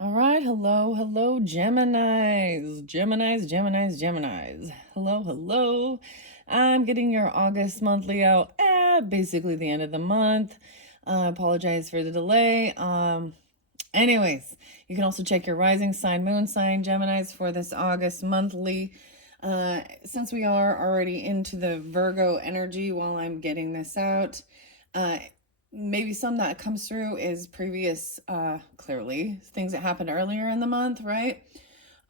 All right, hello, Geminis. Hello. I'm getting your August monthly out at basically the end of the month. I apologize for the delay. Anyways, you can also check your rising sign, moon sign, Geminis for this August monthly. Since we are already into the Virgo energy while I'm getting this out, uh, maybe some that comes through is previous, clearly, things that happened earlier in the month, right?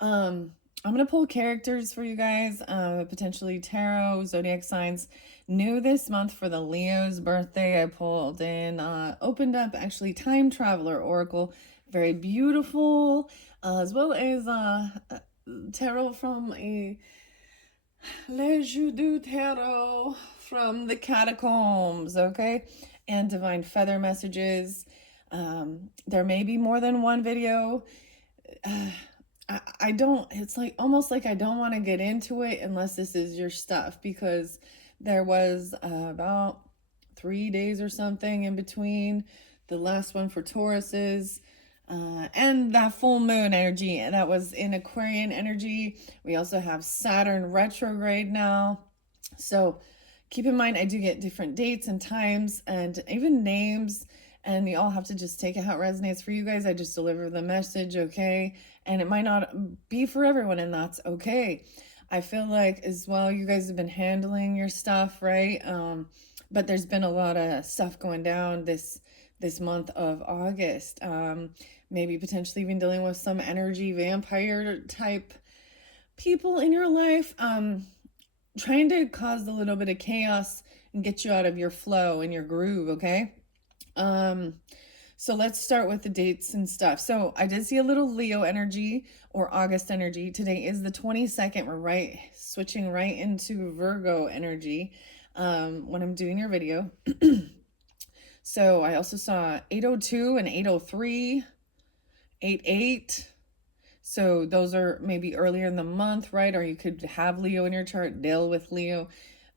I'm going to pull characters for you guys, potentially tarot, zodiac signs. New this month for the Leo's birthday, I pulled in, opened up actually Time Traveler Oracle. Very beautiful, as well as tarot from a Le Jeu du Tarot from the catacombs, okay? And divine feather messages. There may be more than one video. I don't, it's like almost like I don't want to get into it unless this is your stuff, because there was about 3 days or something in between the last one for Tauruses and that full moon energy that was in Aquarian energy. We also have Saturn retrograde now. So keep in mind, I do get different dates and times and even names, and you all have to just take it how it resonates for you guys. I just deliver the message, okay? And it might not be for everyone, and that's okay. I feel like as well, you guys have been handling your stuff, right? But there's been a lot of stuff going down this month of August. Maybe potentially even dealing with some energy vampire type people in your life. Trying to cause a little bit of chaos and get you out of your flow and your groove, okay? So let's start with the dates and stuff. So I did see a little Leo energy or August energy. Today is the 22nd. We're switching right into Virgo energy when I'm doing your video. So I also saw 802 and 803, 88. So those are maybe earlier in the month, right? Or you could have Leo in your chart, deal with Leo.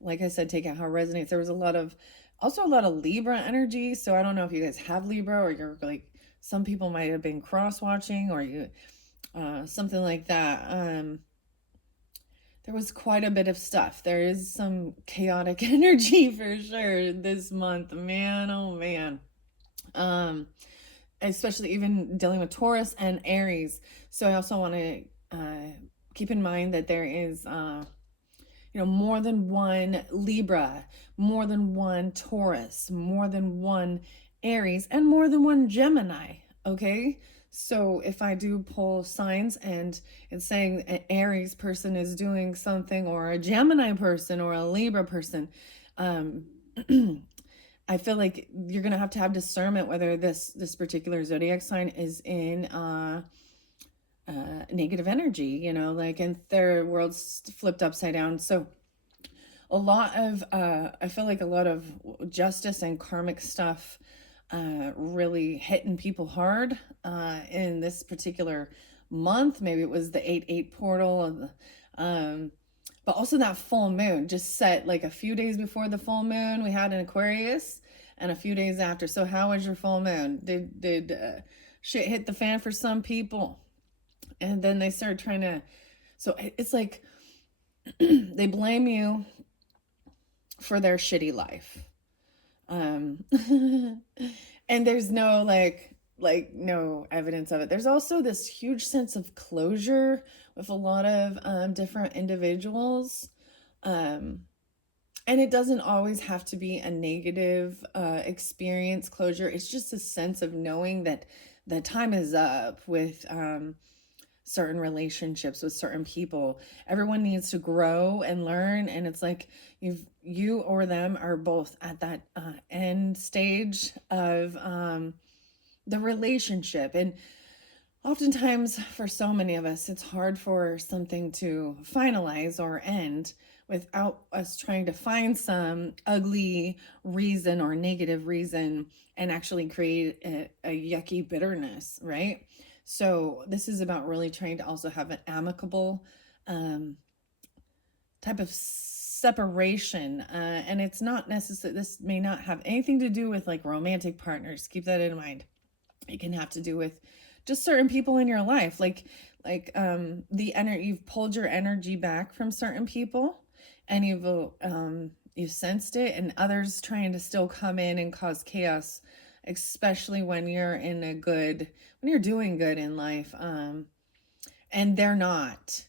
Like I said, take it how it resonates. There was also a lot of Libra energy. So I don't know if you guys have Libra, or you're like, some people might have been cross-watching, or something like that. There was quite a bit of stuff. There is some chaotic energy for sure this month, man. Oh man. Especially even dealing with Taurus and Aries. So I also want to keep in mind that there is, more than one Libra, more than one Taurus, more than one Aries, and more than one Gemini. Okay. So if I do pull signs and it's saying an Aries person is doing something, or a Gemini person, or a Libra person, I feel like you're gonna have to have discernment whether this particular zodiac sign is in negative energy, and their world's flipped upside down. So a lot of I feel like a lot of justice and karmic stuff really hitting people hard in this particular month. Maybe it was the 8/8 portal, but also that full moon just set like a few days before the full moon. We had an Aquarius, and a few days after. So how was your full moon? Did shit hit the fan for some people? And then they start trying to. So it's like they blame you for their shitty life, and there's no no evidence of it. There's also this huge sense of closure with a lot of different individuals. And it doesn't always have to be a negative experience closure. It's just a sense of knowing that the time is up with certain relationships with certain people. Everyone needs to grow and learn, and it's like you or them are both at that end stage of the relationship. And oftentimes for so many of us, it's hard for something to finalize or end without us trying to find some ugly reason or negative reason and actually create a yucky bitterness, right? So this is about really trying to also have an amicable type of separation. And it's not necessary. This may not have anything to do with like romantic partners. Keep that in mind. It can have to do with just certain people in your life, the energy, you've pulled your energy back from certain people, and you've sensed it, and others trying to still come in and cause chaos, especially when you're when you're doing good in life, and they're not.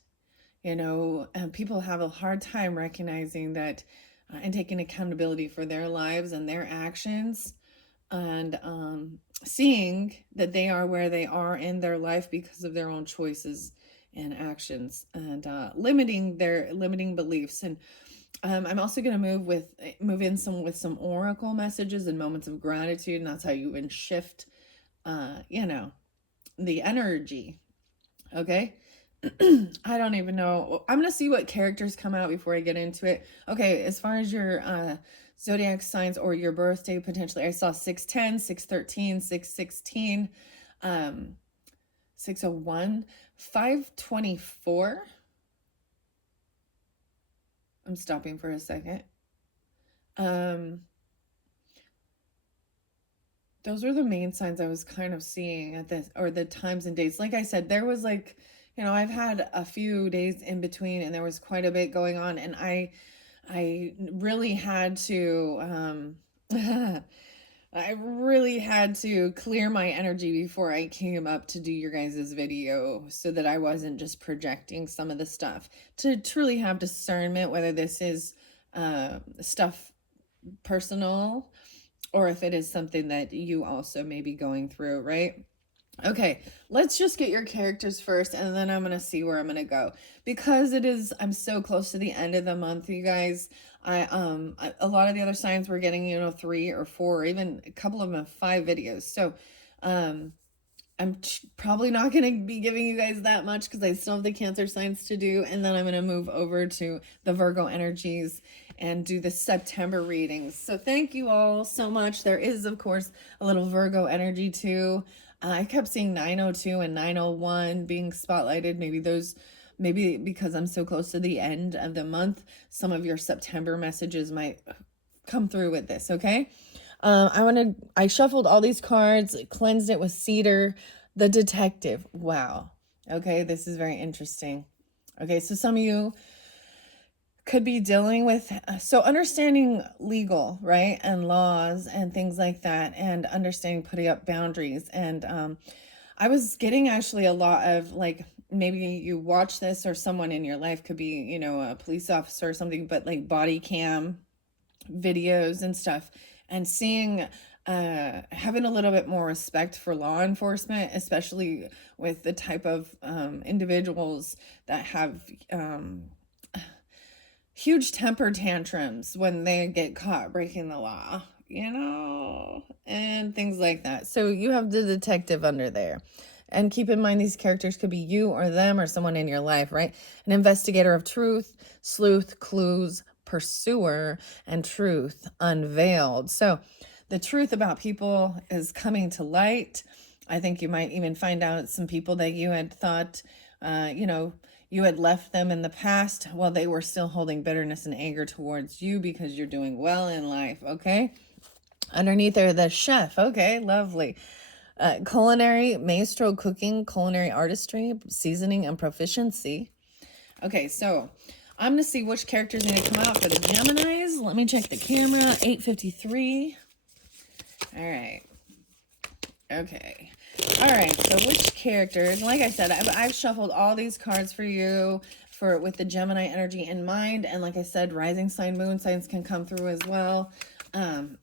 And people have a hard time recognizing that, and taking accountability for their lives and their actions, and seeing that they are where they are in their life because of their own choices and actions, and limiting beliefs. And I'm also going to move in some with some oracle messages and moments of gratitude, and that's how you can shift the energy. Okay. I don't even know. I'm going to see what characters come out before I get into it. Okay, as far as your zodiac signs or your birthday, potentially, I saw 610, 613, 616, 601, 524. I'm stopping for a second. Those are the main signs I was kind of seeing at this, or the times and dates. Like I said, there was I've had a few days in between, and there was quite a bit going on, and I really had to I really had to clear my energy before I came up to do your guys' video, so that I wasn't just projecting some of the stuff, to truly have discernment whether this is stuff personal, or if it is something that you also may be going through, right? Okay, let's just get your characters first, and then I'm going to see where I'm going to go. Because I'm so close to the end of the month, you guys. A lot of the other signs we're getting, 3 or 4, or even a couple of them have 5 videos. So, I'm probably not going to be giving you guys that much, because I still have the Cancer signs to do. And then I'm going to move over to the Virgo energies and do the September readings. So thank you all so much. There is, of course, a little Virgo energy too. I kept seeing 902 and 901 being spotlighted. Maybe because I'm so close to the end of the month, some of your September messages might come through with this, okay? I shuffled all these cards, cleansed it with cedar. The detective. Wow. Okay, this is very interesting. Okay, so some of you could be dealing with, understanding legal, right, and laws and things like that, and understanding putting up boundaries. And I was getting actually a lot of, maybe you watch this, or someone in your life could be, a police officer or something, but like body cam videos and stuff, and seeing, having a little bit more respect for law enforcement, especially with the type of individuals that have huge temper tantrums when they get caught breaking the law, and things like that. So you have the detective under there. And keep in mind, these characters could be you or them or someone in your life, right? An investigator of truth, sleuth, clues, pursuer, and truth unveiled. So the truth about people is coming to light. I think you might even find out some people that you had thought, you had left them in the past while they were still holding bitterness and anger towards you, because you're doing well in life, okay? Underneath there, the chef. Okay, lovely. Culinary, maestro, cooking, culinary artistry, seasoning, and proficiency. Okay, so I'm going to see which characters need to come out for the Geminis. Let me check the camera. 8:53. All right. Okay. All right, so which characters? Like I said, I've shuffled all these cards for you with the Gemini energy in mind. And like I said, rising sign, moon signs can come through as well. And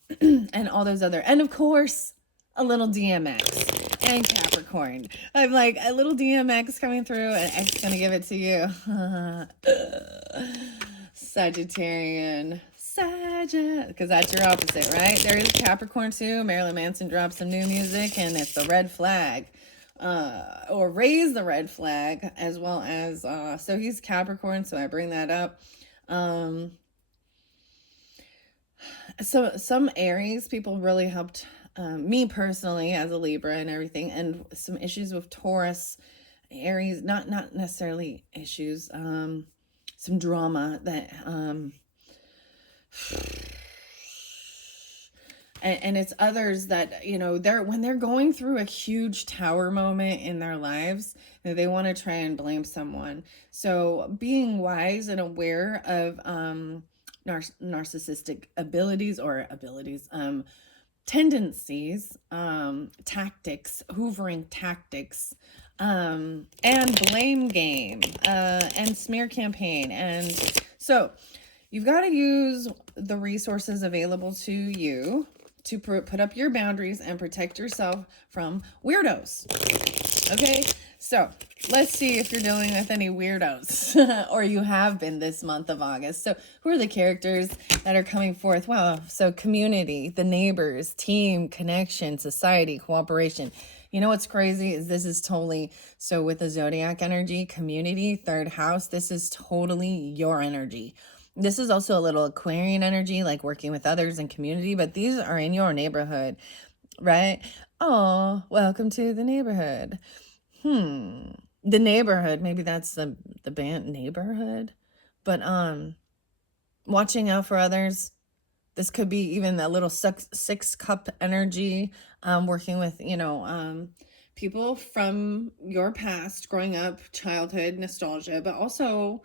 all those other. And of course, a little DMX and Capricorn. I'm like, a little DMX coming through, and X going to give it to you. Sagittarian. Because that's your opposite, right? There is Capricorn too. Marilyn Manson dropped some new music, and it's the red flag, or raise the red flag, as well as so he's Capricorn, so I bring that up. So some Aries people really helped me personally as a Libra and everything, and some issues with Taurus, Aries, not necessarily issues, some drama that And it's others that, you know, when they're going through a huge tower moment in their lives, they want to try and blame someone. So being wise and aware of narcissistic abilities, tendencies, hoovering tactics, and blame game, and smear campaign. And so you've got to use the resources available to you to put up your boundaries and protect yourself from weirdos. Okay, so let's see if you're dealing with any weirdos or you have been this month of August. So who are the characters that are coming forth? Wow, so community, the neighbors, team, connection, society, cooperation. You know what's crazy is this is totally, so with the zodiac energy, community, third house, this is totally your energy. This is also a little Aquarian energy, like working with others and community, but these are in your neighborhood, right? Oh, welcome to the neighborhood. The neighborhood, maybe that's the band Neighborhood. But watching out for others. This could be even a little six cup energy, working with, you know, people from your past, growing up, childhood, nostalgia, but also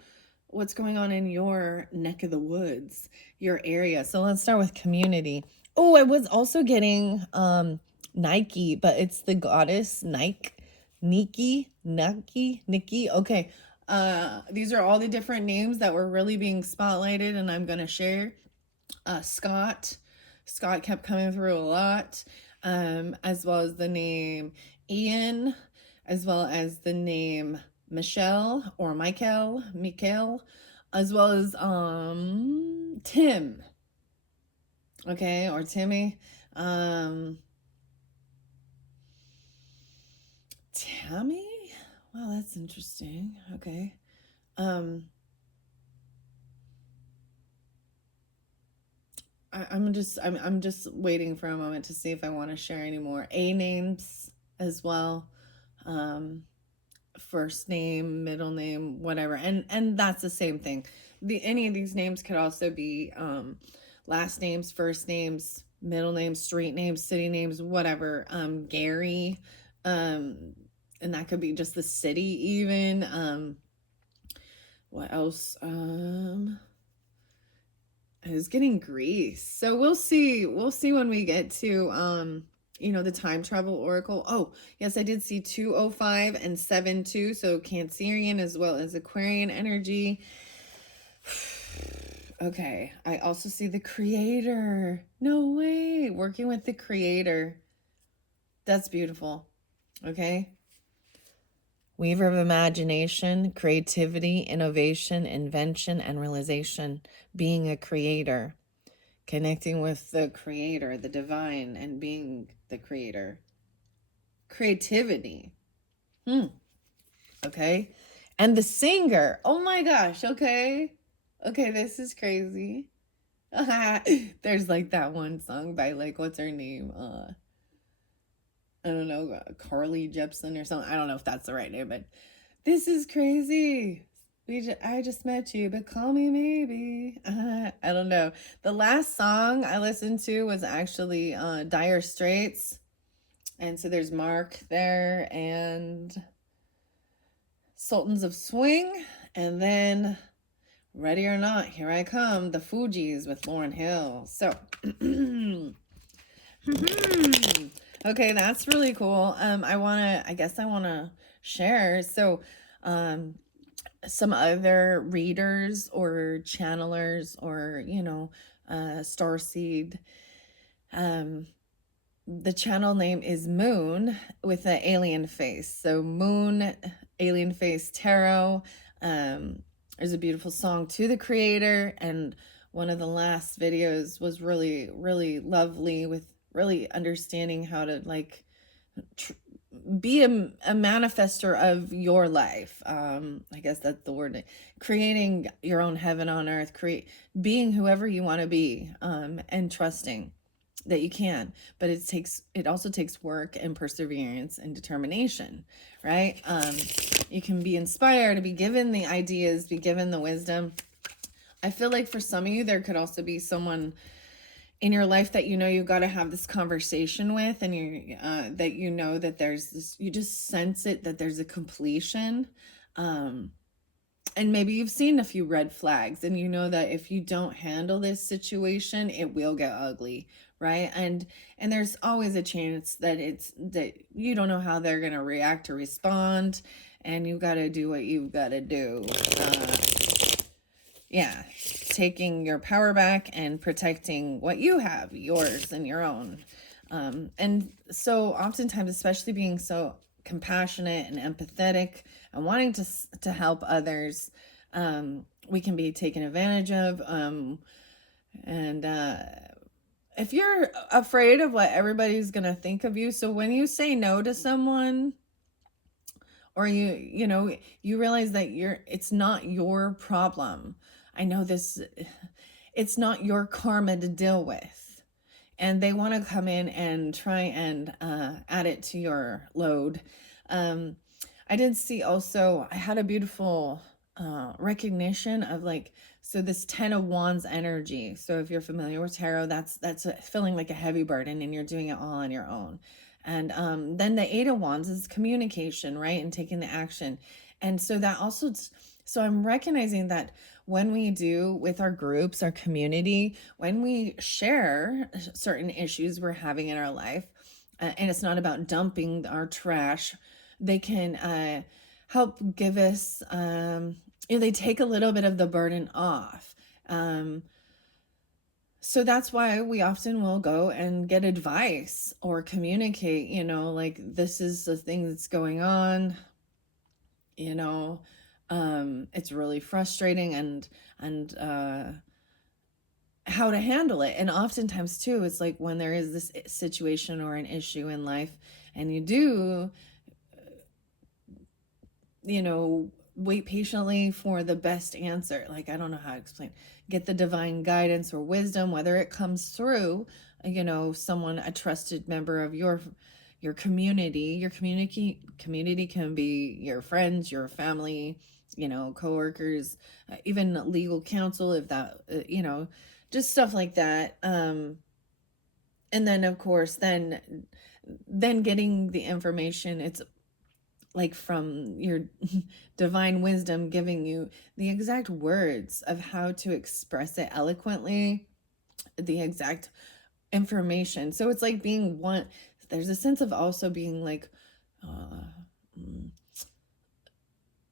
what's going on in your neck of the woods, your area. So let's start with community. Oh, I was also getting Nike, but it's the goddess Nikki. Okay. These are all the different names that were really being spotlighted, and I'm going to share. Scott kept coming through a lot, as well as the name Ian, as well as the name Michelle or Michael, as well as Tim, okay, or Timmy, Tammy. Wow, that's interesting. Okay. I'm just waiting for a moment to see if I want to share any more A names as well. First name, middle name, whatever. And that's the same thing. Any of these names could also be last names, first names, middle names, street names, city names, whatever. Gary, and that could be just the city even. What else? I was getting Greece. So we'll see when we get to you know, the time travel oracle. Oh, yes, I did see 205 and 72, so Cancerian as well as Aquarian energy. Okay, I also see the creator. No way, working with the creator. That's beautiful. Okay. Weaver of imagination, creativity, innovation, invention, and realization. Being a creator. Connecting with the creator, the divine, and being the creator. Creativity. Okay. And the singer. Oh my gosh. Okay. Okay, this is crazy. There's like that one song by, like, what's her name? I don't know, Carly Jepsen or something. I don't know if that's the right name, but this is crazy. I just met you, but call me maybe. I don't know. The last song I listened to was actually Dire Straits. And so there's Mark there and Sultans of Swing. And then Ready or Not, Here I Come, The Fugees with Lauryn Hill. So, okay, that's really cool. I guess I want to share. So, some other readers or channelers or, you know, starseed, the channel name is Moon with an alien face. So Moon, alien face tarot. There's a beautiful song to the creator, and one of the last videos was really, really lovely, with really understanding how to, like, be a manifester of your life. I guess that's the word. Creating your own heaven on earth, being whoever you want to be, and trusting that you can. But it also takes work and perseverance and determination, right? You can be inspired, to be given the ideas, be given the wisdom. I feel like for some of you, there could also be someone in your life that you got to have this conversation with, and that that there's this, you just sense it, that there's a completion. And maybe you've seen a few red flags, and you know that if you don't handle this situation, it will get ugly, right? And there's always a chance that you don't know how they're going to react or respond, and you got to do what you've got to do. Yeah, taking your power back and protecting what you have, yours and your own. And so oftentimes, especially being so compassionate and empathetic and wanting to help others, we can be taken advantage of. And if you're afraid of what everybody's going to think of you, so when you say no to someone, or you realize that it's not your problem. I know this, it's not your karma to deal with. And they want to come in and try and add it to your load. I did see also, I had a beautiful recognition of so this 10 of Wands energy. So if you're familiar with tarot, that's feeling like a heavy burden, and you're doing it all on your own. And then the 8 of Wands is communication, right? And taking the action. And so that also, so I'm recognizing that when we do with our groups, our community, when we share certain issues we're having in our life, and it's not about dumping our trash, they can help give us, they take a little bit of the burden off. So that's why we often will go and get advice or communicate, this is the thing that's going on, it's really frustrating, and how to handle it. And oftentimes too, it's like when there is this situation or an issue in life, and you do, wait patiently for the best answer. Like, I don't know how to explain. Get the divine guidance or wisdom, whether it comes through, someone, a trusted member of your community. Your community can be your friends, your family, coworkers, even legal counsel, if that, just stuff like that. And then of course, then getting the information, it's like from your divine wisdom, giving you the exact words of how to express it eloquently, the exact information. So it's like being one, there's a sense of also being like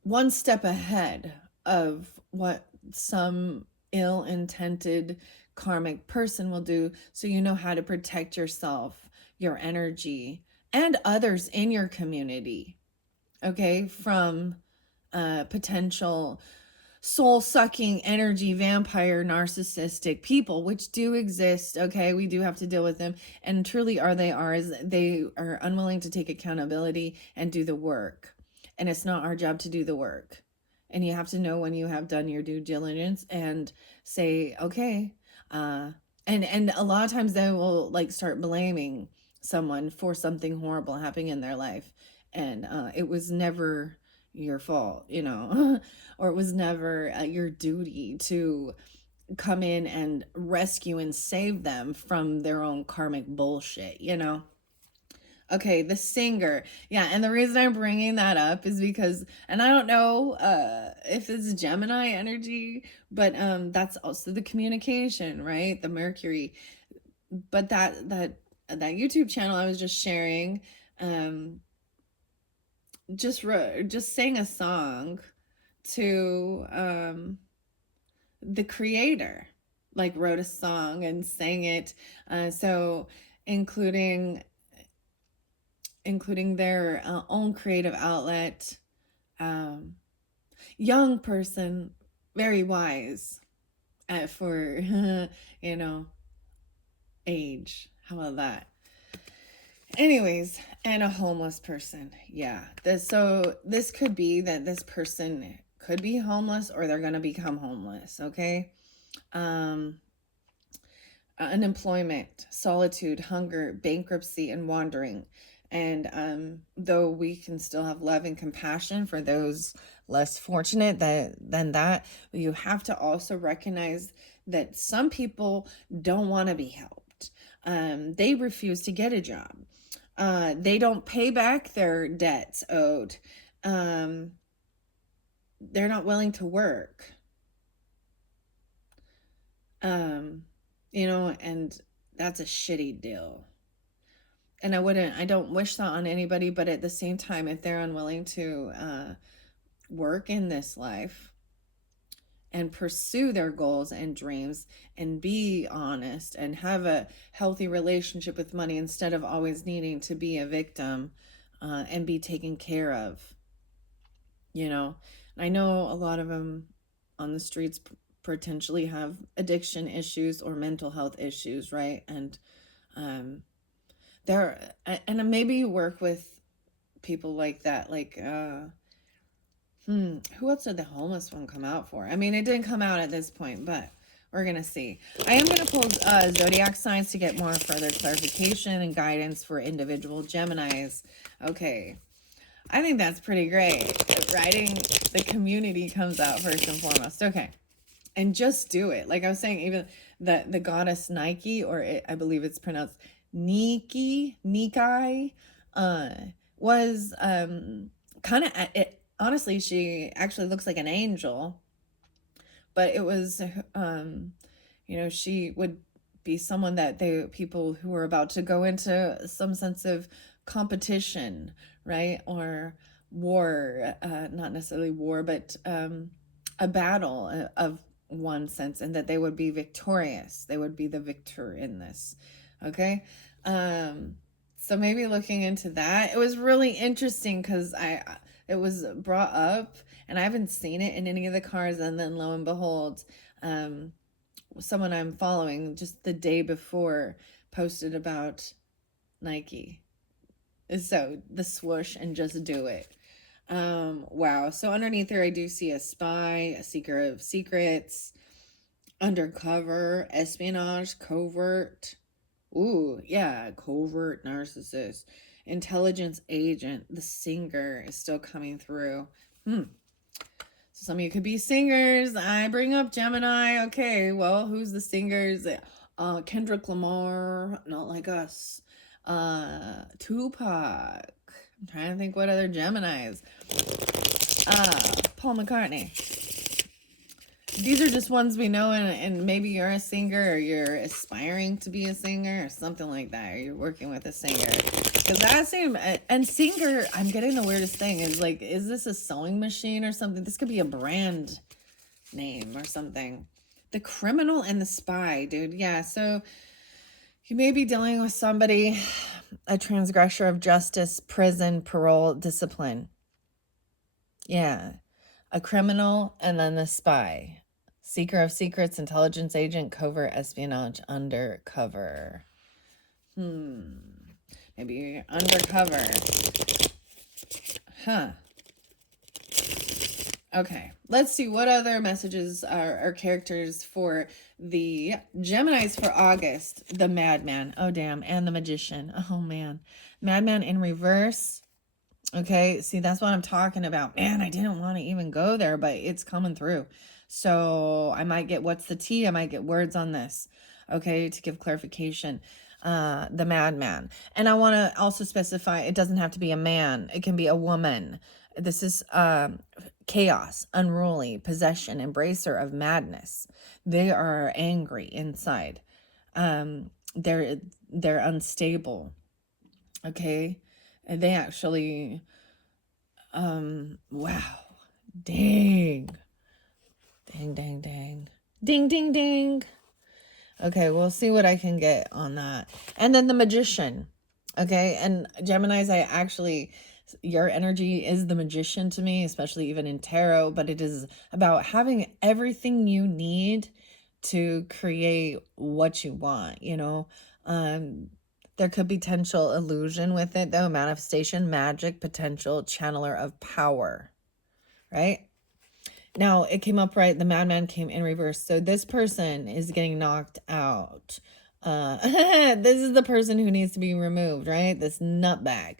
one step ahead of what some ill-intended karmic person will do, so you know how to protect yourself, your energy, and others in your community, okay, from potential soul-sucking energy vampire narcissistic people, which do exist. Okay, we do have to deal with them, and truly they are unwilling to take accountability and do the work. And it's not our job to do the work. And you have to know when you have done your due diligence and say, okay, and a lot of times they will start blaming someone for something horrible happening in their life, and it was never your fault, or it was never your duty to come in and rescue and save them from their own karmic bullshit. Okay, the singer. Yeah, and the reason I'm bringing that up is because, and I don't know if it's Gemini energy, but that's also the communication, right? The Mercury. But that YouTube channel I was just sharing, just sang a song to the creator, wrote a song and sang it, so including their own creative outlet, young person, very wise for age, how about that? Anyways, and a homeless person. Yeah, this could be that this person could be homeless, or they're gonna become homeless. Okay. Unemployment, solitude, hunger, bankruptcy, and wandering. And though we can still have love and compassion for those less fortunate than that, you have to also recognize that some people don't want to be helped. out. They refuse to get a job. They don't pay back their debts owed. They're not willing to work. You know, and that's a shitty deal. And I don't wish that on anybody, but at the same time, if they're unwilling to work in this life and pursue their goals and dreams and be honest and have a healthy relationship with money instead of always needing to be a victim and be taken care of, you know. I know a lot of them on the streets potentially have addiction issues or mental health issues, right? And and maybe you work with people like that, like who else did the homeless one come out for? I mean, it didn't come out at this point, but we're gonna see. I am gonna pull zodiac signs to get more further clarification and guidance for individual Geminis. Okay, I think that's pretty great. Writing the community comes out first and foremost. Okay, and just do it. Like I was saying, even the goddess Nike, or I believe it's pronounced Nikai, was kind of it. Honestly, she actually looks like an angel, but it was, you know, she would be someone that people who were about to go into some sense of competition, right? Or war, not necessarily war, but a battle of one sense, and that they would be victorious. They would be the victor in this. Okay. So maybe looking into that. It was really interesting because it was brought up and I haven't seen it in any of the cars, and then lo and behold, someone I'm following just the day before posted about Nike. So the swoosh and just do it. Wow. So underneath there I do see a spy, a seeker of secrets, undercover, espionage, covert. Ooh, yeah, covert narcissist, intelligence agent. The singer is still coming through. So some of you could be singers. I bring up Gemini. Okay, well, who's the singers? Kendrick Lamar, Not Like Us. Tupac. I'm trying to think what other Geminis. Paul McCartney. These are just ones we know, and maybe you're a singer, or you're aspiring to be a singer, or something like that, or you're working with a singer. Because that same, and singer, I'm getting the weirdest thing, is like, is this a sewing machine or something? This could be a brand name or something. The criminal and the spy, dude. Yeah, so you may be dealing with somebody, a transgressor of justice, prison, parole, discipline. Yeah, a criminal and then the spy. Seeker of secrets, intelligence agent, covert, espionage, undercover. Maybe you're undercover. Okay, let's see what other messages are characters for the Geminis for August. The Madman. Oh, damn. And the Magician. Oh, man. Madman in reverse. Okay, see, that's what I'm talking about. Man, I didn't want to even go there, but it's coming through. So I might get what's the tea? I might get words on this, okay, to give clarification. The Madman. And I want to also specify, it doesn't have to be a man. It can be a woman. This is chaos, unruly, possession, embracer of madness. They are angry inside. They're unstable. Okay? And they actually, wow. Dang. Ding, ding, ding. Okay, we'll see what I can get on that. And then the Magician. Okay, and Geminis, your energy is the Magician to me, especially even in tarot, but it is about having everything you need to create what you want, you know. There could be potential illusion with it, though. Manifestation, magic, potential, channeler of power, right? Now, it came up right. The Madman came in reverse. So this person is getting knocked out. This is the person who needs to be removed, right? This nutbag.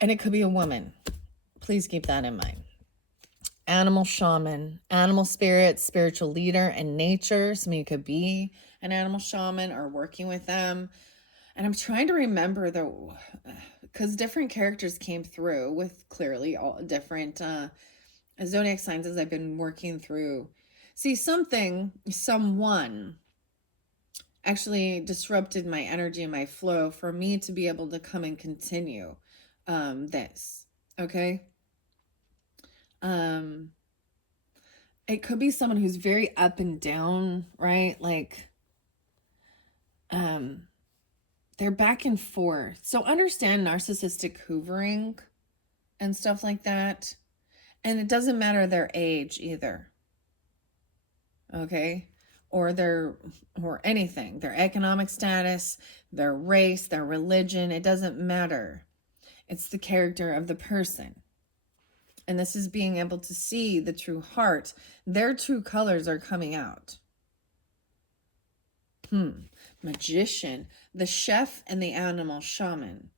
And it could be a woman. Please keep that in mind. animal shaman, animal spirit, spiritual leader, and nature. Somebody could be an animal shaman or working with them. And I'm trying to remember because different characters came through with clearly all different zodiac signs as I've been working through. See, someone actually disrupted my energy and my flow for me to be able to come and continue this. Okay. It could be someone who's very up and down, right? Like, they're back and forth. So understand narcissistic hoovering and stuff like that. And it doesn't matter their age either. Okay? Or anything, their economic status, their race, their religion, it doesn't matter. It's the character of the person. And this is being able to see the true heart. Their true colors are coming out. Magician, the chef, and the animal shaman.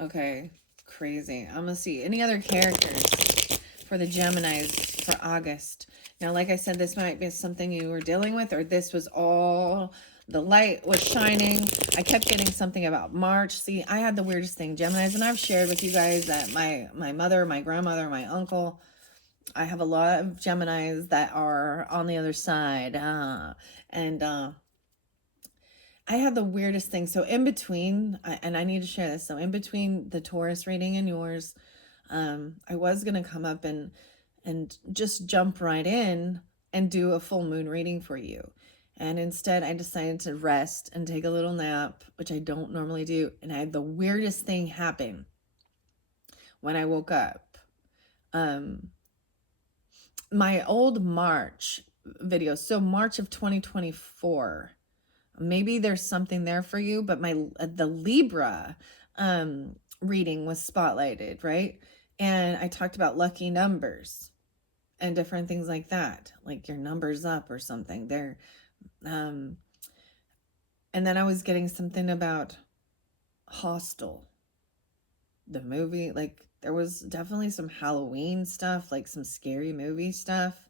Okay, crazy. I'm gonna see any other characters for the Geminis for August. Now, like I said, this might be something you were dealing with, or this was all the light was shining. I kept getting something about March. See, I had the weirdest thing, Geminis, and I've shared with you guys that my mother, my grandmother, my uncle, I have a lot of Geminis that are on the other side. I have the weirdest thing. So in between, and I need to share this. So in between the Taurus reading and yours, I was going to come up and just jump right in and do a full moon reading for you. And instead I decided to rest and take a little nap, which I don't normally do. And I had the weirdest thing happen when I woke up. My old March video, so March of 2024, maybe there's something there for you, but the Libra reading was spotlighted, right? And I talked about lucky numbers and different things like that, like your number's up or something there. And then I was getting something about Hostel, the movie. Like there was definitely some Halloween stuff, like some scary movie stuff.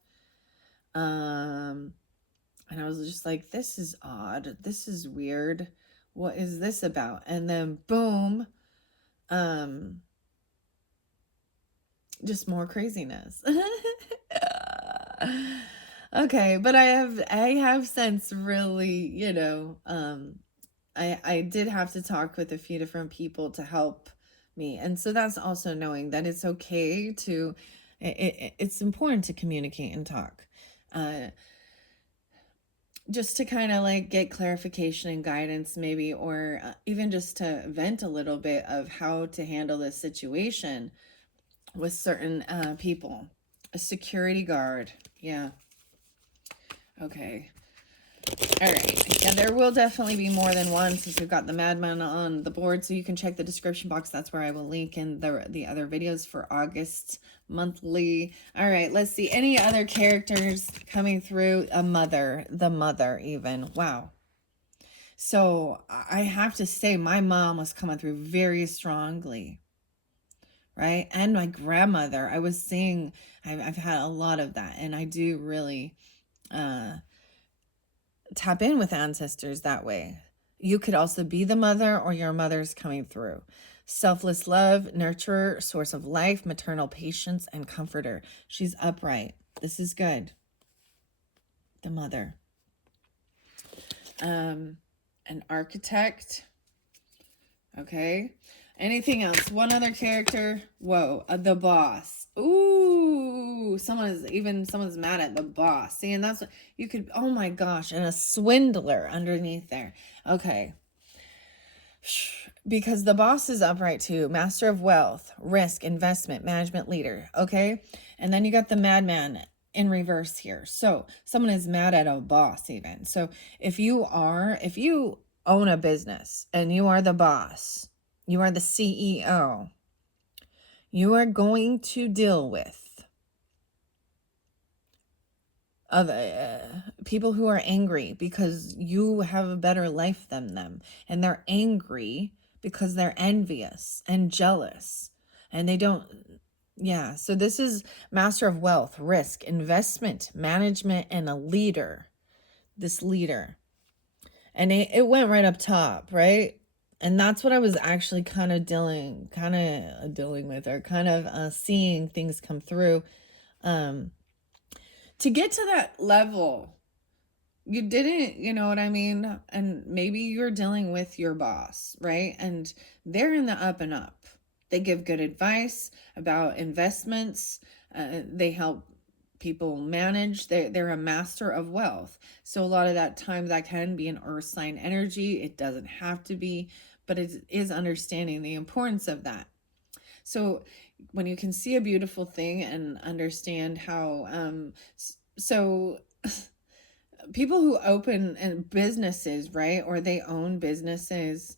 And I was just like, this is odd. This is weird. What is this about? And then boom, just more craziness. Okay, but I have since really, I did have to talk with a few different people to help me. And so that's also knowing that it's okay to, it's important to communicate and talk. Just to kind of like get clarification and guidance maybe, or even just to vent a little bit of how to handle this situation with certain people. A security guard. Yeah. Okay. All right. Yeah, there will definitely be more than one since we've got the Madman on the board. So you can check the description box. That's where I will link in the other videos for August monthly. All right. Let's see. Any other characters coming through? The mother even. Wow. So I have to say my mom was coming through very strongly. Right. And my grandmother, I was seeing, I've had a lot of that. And I do really tap in with ancestors that way. You could also be the mother or your mother's coming through. Selfless love, nurturer, source of life, maternal patience, and comforter. She's upright. This is good. The mother. An architect. Okay. Anything else? One other character. Whoa. The boss. Ooh. Someone's mad at the boss. See, and that's what you could, oh my gosh. And a swindler underneath there. Okay. Because the boss is upright too. Master of wealth, risk, investment, management leader. Okay. And then you got the madman in reverse here. So someone is mad at a boss even. So if you own a business and you are the boss, you are the CEO, you are going to deal with other people who are angry because you have a better life than them. And they're angry because they're envious and jealous. And they don't Yeah, so this is master of wealth, risk, investment, management, and a leader. This leader. And it went right up top, right? And that's what I was actually kind of dealing with, or kind of seeing things come through. To get to that level, you didn't, you know what I mean? And maybe you're dealing with your boss, right? And they're in the up and up. They give good advice about investments. They help people manage. They're a master of wealth. So a lot of that time that can be an earth sign energy. It doesn't have to be, but it is understanding the importance of that. So when you can see a beautiful thing and understand how, so people who open businesses, right, or they own businesses,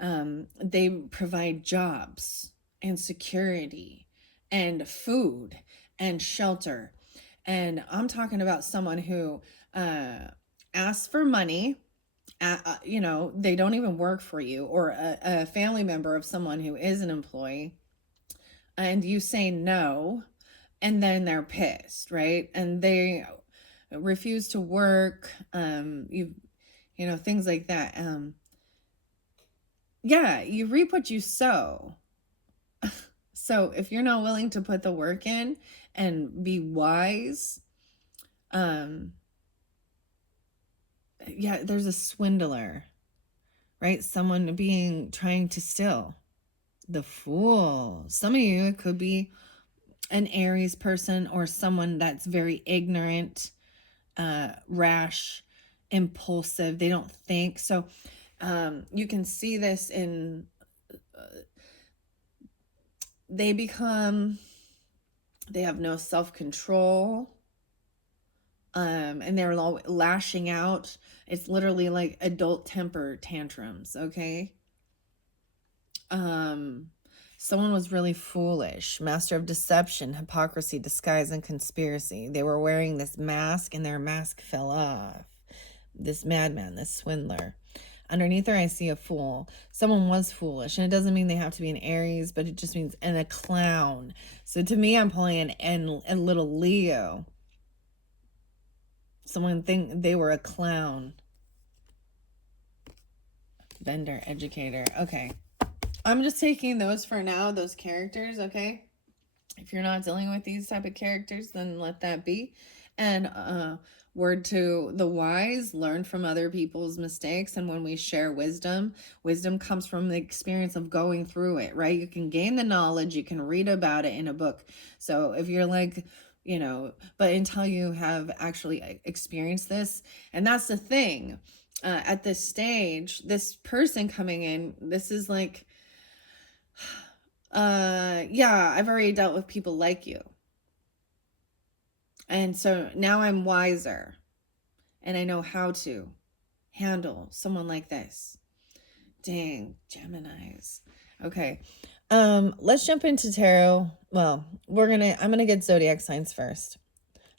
they provide jobs and security and food and shelter. And I'm talking about someone who asks for money. They don't even work for you, or a family member of someone who is an employee, and you say no, and then they're pissed, right? And they refuse to work, things like that. Yeah, you reap what you sow. So if you're not willing to put the work in and be wise, there's a swindler, right? Someone trying to steal. The Fool. Some of you, it could be an Aries person, or someone that's very ignorant, rash, impulsive. They don't think. So you can see this in they have no self-control, and they're lashing out. It's literally like adult temper tantrums. Okay. Someone was really foolish, master of deception, hypocrisy, disguise, and conspiracy. They were wearing this mask, and their mask fell off. This madman, this swindler. Underneath her, I see a fool. Someone was foolish, and it doesn't mean they have to be an Aries, but it just means, and a clown. So to me, I'm pulling a little Leo. Someone think they were a clown. Vendor, educator. Okay. I'm just taking those for now, those characters, okay? If you're not dealing with these type of characters, then let that be. And word to the wise, learn from other people's mistakes. And when we share wisdom comes from the experience of going through it, right? You can gain the knowledge, you can read about it in a book. So if you're like, but until you have actually experienced this, and that's the thing, at this stage, this person coming in, this is like, I've already dealt with people like you. And so now I'm wiser, and I know how to handle someone like this. Dang, Geminis. Okay. Let's jump into tarot. Well, I'm gonna get zodiac signs first.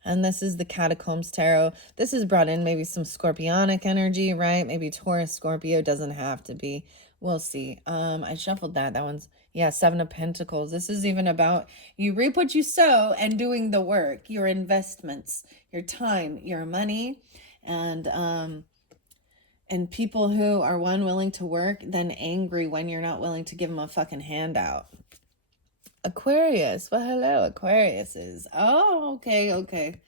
And this is the Catacombs Tarot. This has brought in maybe some scorpionic energy, right? Maybe Taurus, Scorpio, doesn't have to be. We'll see. I shuffled that. That one's, Seven of Pentacles. This is even about you reap what you sow and doing the work, your investments, your time, your money, and people who are willing to work, then angry when you're not willing to give them a fucking handout. Aquarius. Well, hello, Aquariuses. Oh, okay.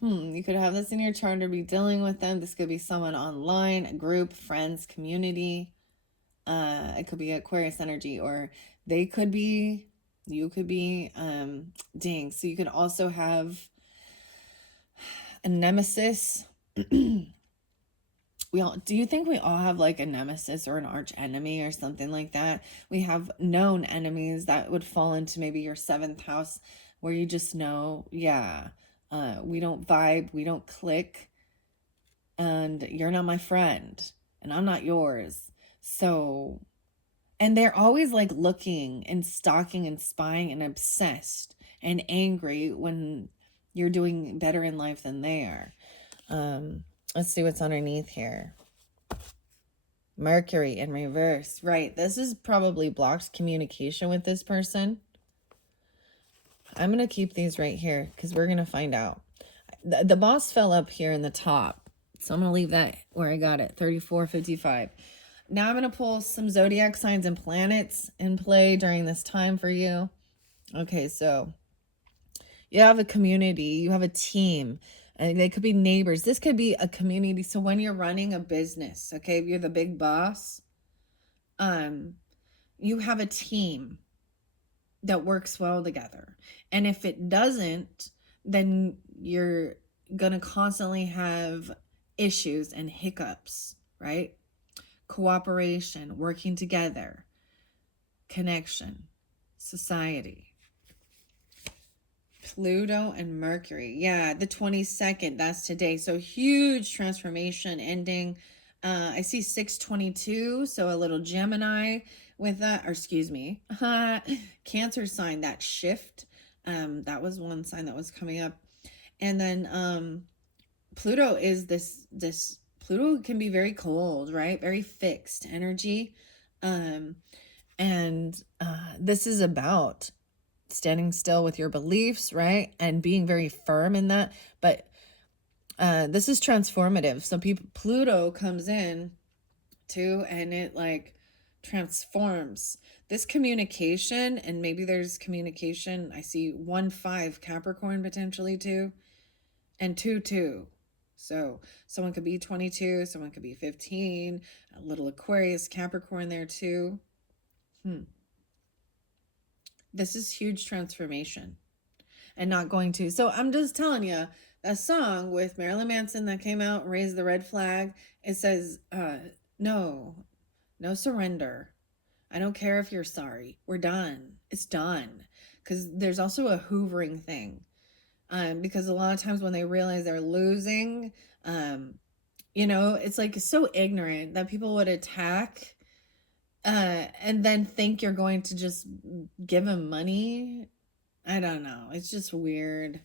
You could have this in your chart or be dealing with them. This could be someone online, a group, friends, community. It could be Aquarius energy, or you could be, so you could also have a nemesis. Do you think we all have like a nemesis or an arch enemy or something like that? We have known enemies that would fall into maybe your 7th house, where you just know, we don't vibe, we don't click, and you're not my friend, and I'm not yours. So, and they're always like looking and stalking and spying and obsessed and angry when you're doing better in life than they are. Let's see what's underneath here. Mercury in reverse. Right. This is probably blocked communication with this person. I'm going to keep these right here because we're going to find out. The boss fell up here in the top. So I'm going to leave that where I got it, 3455. Now I'm going to pull some zodiac signs and planets in play during this time for you. Okay, so you have a community, you have a team, and they could be neighbors. This could be a community. So when you're running a business, okay, if you're the big boss, you have a team that works well together. And if it doesn't, then you're going to constantly have issues and hiccups, right? Cooperation, working together, connection, society. Pluto and Mercury. Yeah, the 22nd, that's today. So huge transformation ending. I see 622, so a little Gemini with that, or excuse me, Cancer sign, that shift. That was one sign that was coming up. And then Pluto is this Pluto can be very cold, right? Very fixed energy. This is about standing still with your beliefs, right? And being very firm in that. But this is transformative. So Pluto comes in too, and it like transforms this communication. And maybe there's communication. I see 1-5 Capricorn potentially too, and 2-2. So someone could be 22, someone could be 15, a little Aquarius, Capricorn there too. This is huge transformation and not going to. So I'm just telling you, that song with Marilyn Manson that came out, Raise the Red Flag, it says, no surrender. I don't care if you're sorry. We're done. It's done. Because there's also a hoovering thing. Because a lot of times when they realize they're losing, it's like so ignorant that people would attack and then think you're going to just give them money. I don't know. It's just weird.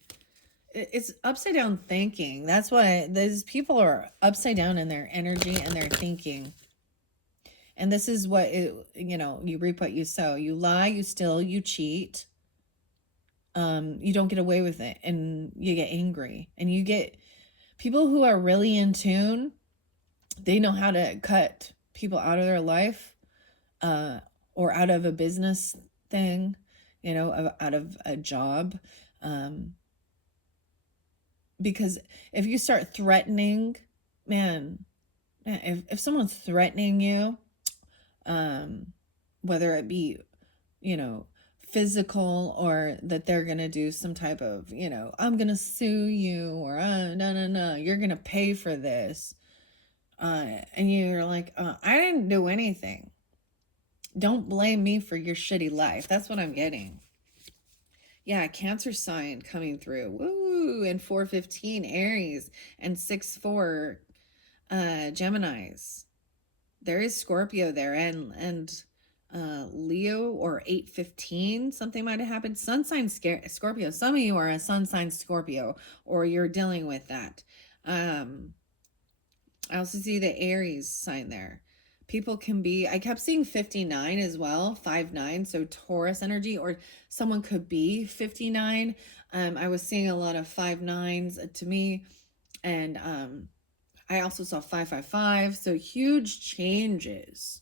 It's upside down thinking. That's why these people are upside down in their energy and their thinking. And this is what, you reap what you sow. You lie, you steal, you cheat. You don't get away with it, and you get angry. And you get people who are really in tune. They know how to cut people out of their life. Or out of a business thing, out of a job. Because if you start threatening, if someone's threatening you, whether it be, physical, or that they're going to do some type of, I'm going to sue you, or no, you're going to pay for this. And you're like, I didn't do anything. Don't blame me for your shitty life. That's what I'm getting. Yeah, Cancer sign coming through. Woo! And 415 Aries and 6-4 Geminis. There is Scorpio there, and Leo, or 815. Something might have happened. Sun sign Scorpio. Some of you are a sun sign Scorpio, or you're dealing with that. I also see the Aries sign there. People can be, I kept seeing 59 as well, 5-9, so Taurus energy, or someone could be 59. I was seeing a lot of 5-9s to me, and I also saw 5-5-5, so huge changes.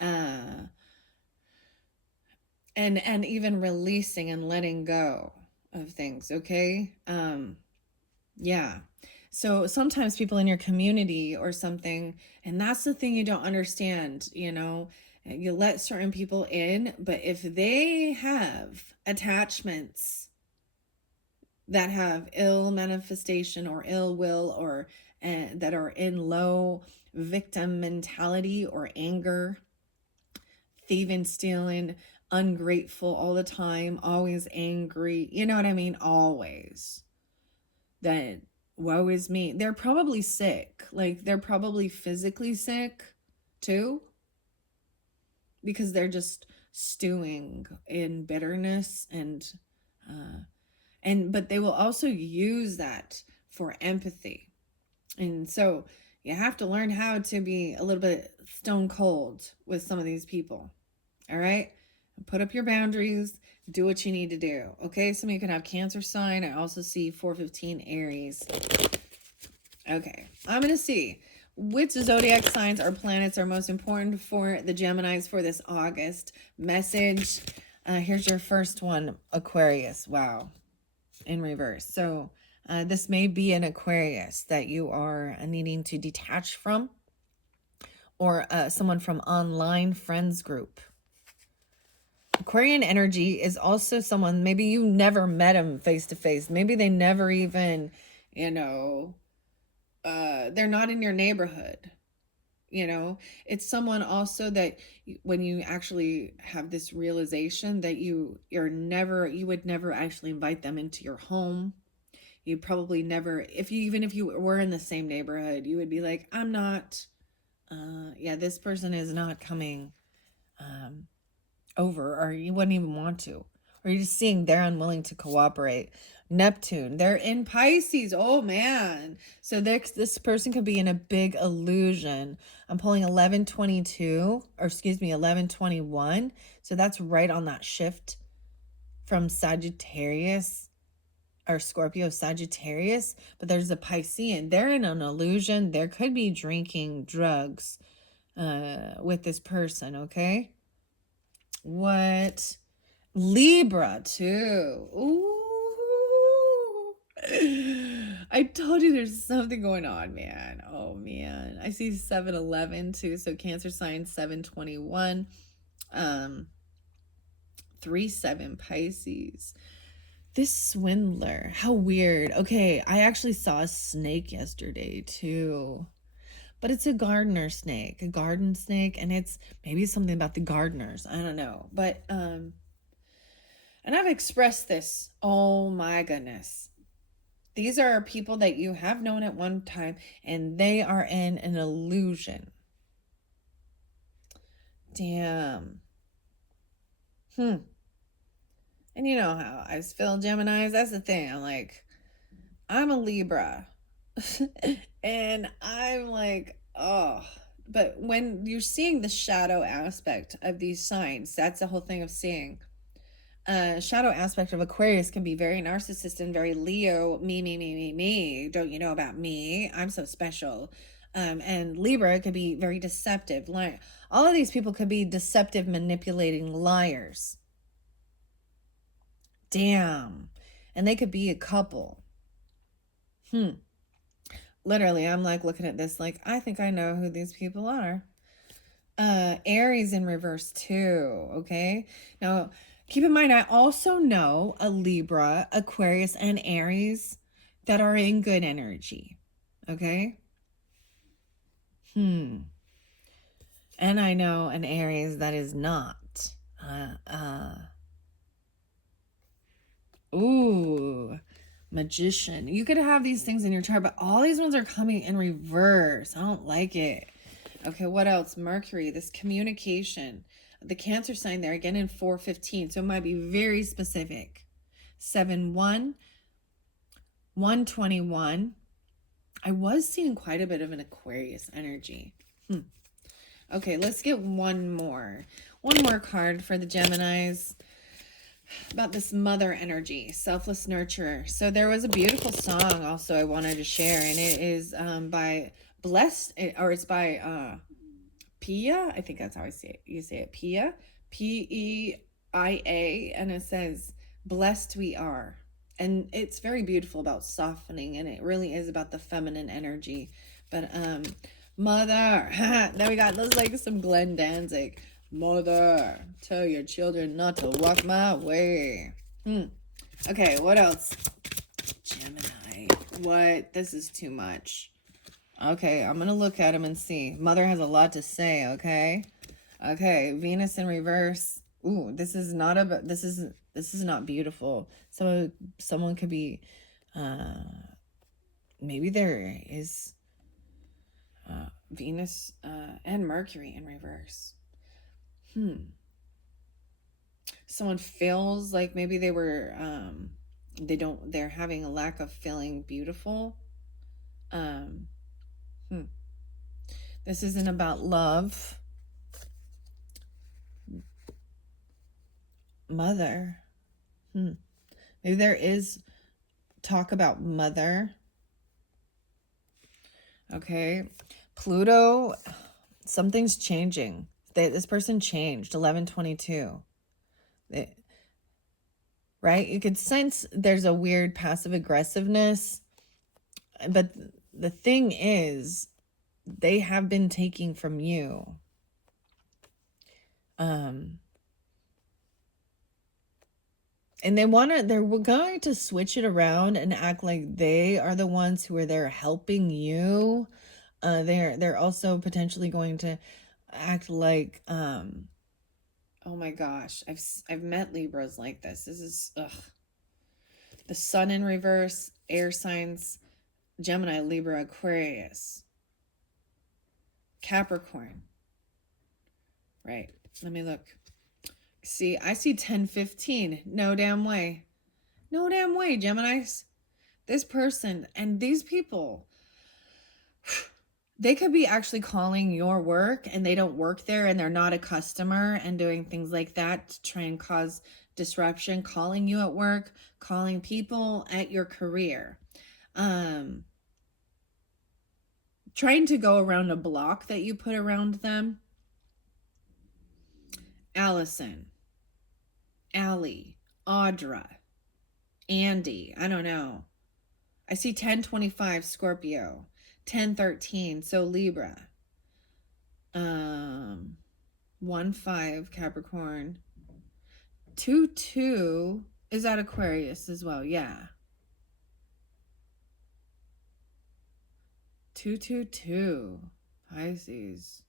And even releasing and letting go of things, okay? Yeah. So sometimes people in your community or something, and that's the thing you don't understand, you let certain people in, but if they have attachments that have ill manifestation or ill will, or that are in low victim mentality or anger, thieving, stealing, ungrateful all the time, always angry, you know what I mean? Always. That woe is me. They're probably sick. Like, they're probably physically sick too, because they're just stewing in bitterness, but they will also use that for empathy. And so you have to learn how to be a little bit stone cold with some of these people. All right. Put up your boundaries. Do what you need to do. Okay, somebody could have Cancer sign. I also see 415 Aries. Okay, I'm going to see which zodiac signs or planets are most important for the Geminis for this August message. Here's your first one, Aquarius. Wow, in reverse. So this may be an Aquarius that you are needing to detach from, or someone from online friends group. Aquarian energy is also someone, maybe you never met them face to face. Maybe they never even, you know, they're not in your neighborhood. You know, it's someone also that when you actually have this realization that you would never actually invite them into your home. You probably never, even if you were in the same neighborhood, you would be like, I'm not, yeah, this person is not coming over, or you wouldn't even want to, or you're just seeing they're unwilling to cooperate. Neptune, they're in Pisces. Oh man, so this person could be in a big illusion. I'm pulling 1122, or excuse me, 1121. So that's right on that shift from Sagittarius or Scorpio Sagittarius, but there's a Piscean. They're in an illusion. There could be drinking drugs with this person. Okay, what? Libra too. Ooh. I told you there's something going on, man. Oh man. I see 711 too. So Cancer sign 721. 37 Pisces. This Swindler. How weird. Okay, I actually saw a snake yesterday too. But it's a gardener snake, a garden snake, and it's maybe something about the gardeners. I don't know. But and I've expressed this. Oh my goodness. These are people that you have known at one time, and they are in an illusion. Damn. And you know how I feel, Geminis. That's the thing. I'm like, I'm a Libra. And I'm like, oh. But when you're seeing the shadow aspect of these signs, that's the whole thing of seeing. Shadow aspect of Aquarius can be very narcissist and very Leo, me. Don't you know about me? I'm so special. And Libra could be very deceptive. Like all of these people could be deceptive, manipulating liars. Damn. And they could be a couple. Literally, I'm like looking at this like, I think I know who these people are. Aries in reverse too, okay? Now, keep in mind, I also know a Libra, Aquarius, and Aries that are in good energy, okay? And I know an Aries that is not. Ooh, Magician. You could have these things in your chart, but all these ones are coming in reverse. I don't like it. Okay, what else? Mercury, this communication. The Cancer sign there, again in 415. So it might be very specific. 7-1, 121. I was seeing quite a bit of an Aquarius energy. Okay, let's get one more. One more card for the Geminis about this mother energy, selfless nurturer. So there was a beautiful song also I wanted to share, and it is by Blessed, or it's by Pia. I think that's how you say it. Pia, P-E-I-A, and it says, "Blessed we are." And it's very beautiful about softening, and it really is about the feminine energy. But mother, then we got those like some Glenn Danzig. Mother, tell your children not to walk my way. Okay, what else? Gemini. What? This is too much. Okay, I'm gonna look at him and see. Mother has a lot to say. Okay, Venus in reverse. Ooh, this is not not beautiful. Someone could be. Maybe there is Venus and Mercury in reverse. Someone feels like maybe they're having a lack of feeling beautiful. This isn't about love. Mother. Maybe there is talk about mother. Okay. Pluto, something's changing. This person changed. 1122. Right? You could sense there's a weird passive aggressiveness. But the thing is, they have been taking from you. And they're going to switch it around and act like they are the ones who are there helping you. They're also potentially going to act like, oh my gosh, I've met Libras like this. This is, the sun in reverse, air signs, Gemini, Libra, Aquarius, Capricorn. Right. Let me look. See, I see 1015. No damn way. No damn way, Geminis. This person and these people, they could be actually calling your work and they don't work there and they're not a customer and doing things like that to try and cause disruption, calling you at work, calling people at your career. Trying to go around a block that you put around them. Allison, Allie, Audra, Andy, I don't know. I see 1025 Scorpio, 1013, so Libra. 15 Capricorn. 22 is that Aquarius as well, yeah. 222 Pisces.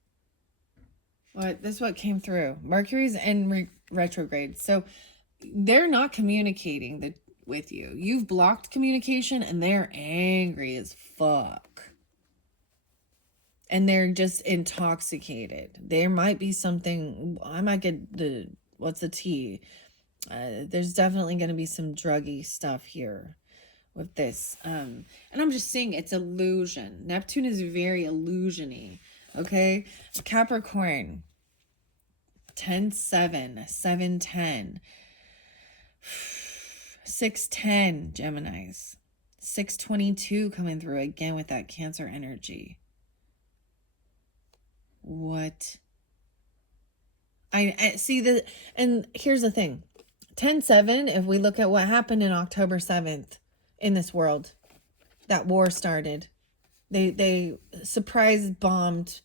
What? This is what came through. Mercury's in retrograde. So they're not communicating with you. You've blocked communication and they're angry as fuck. And they're just intoxicated. There might be something, I might get what's the tea? There's definitely going to be some druggy stuff here with this. And I'm just saying it's illusion. Neptune is very illusion-y. Okay? Capricorn, 10-7, 7-10, 6-10, Geminis, 6-22 coming through again with that Cancer energy. What? I see and here's the thing. 10-7, if we look at what happened in October 7th in this world, that war started. They surprise bombed,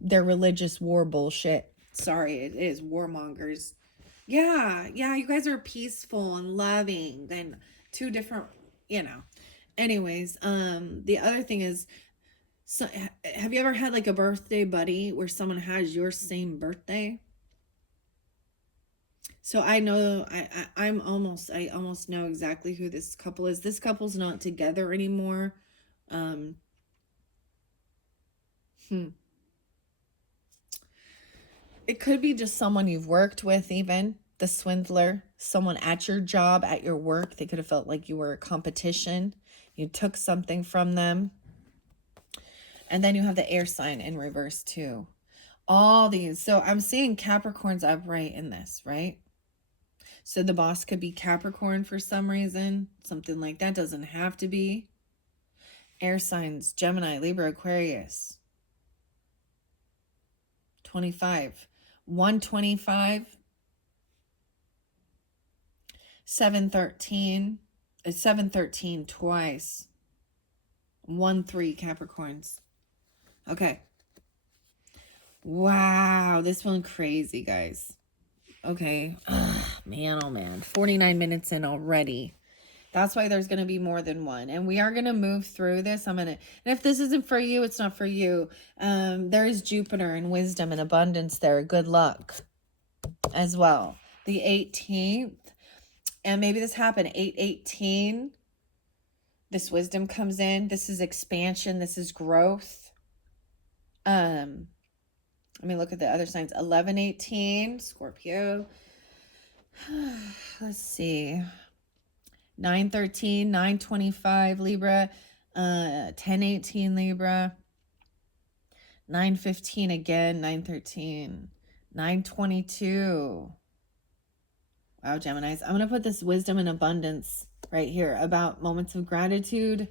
their religious war bullshit. Sorry, it is warmongers. Yeah, you guys are peaceful and loving and two different, Anyways, the other thing is, so have you ever had like a birthday buddy where someone has your same birthday? So I know I almost know exactly who this couple is. This couple's not together anymore. It could be just someone you've worked with, even the swindler, someone at your job, at your work. They could have felt like you were a competition. You took something from them. And then you have the air sign in reverse too. All these. So I'm seeing Capricorn's upright in this, right? So the boss could be Capricorn for some reason. Something like that. Doesn't have to be. Air signs, Gemini, Libra, Aquarius. 25. 125. 713. It's 713 twice. 1-3 Capricorns. Okay. Wow, this one crazy, guys. Okay. Man, oh man. 49 minutes in already. That's why there's going to be more than one. And we are going to move through this. And if this isn't for you, it's not for you. There is Jupiter and wisdom and abundance there. Good luck as well. The 18th. And maybe this happened. 8-18. This wisdom comes in. This is expansion. This is growth. Let me look at the other signs. 11-18, Scorpio. Let's see. 9-13, 9-25, Libra. 10-18, Libra. 9-15 again, 9-13. 922. Wow, Geminis. I'm going to put this wisdom and abundance right here about moments of gratitude.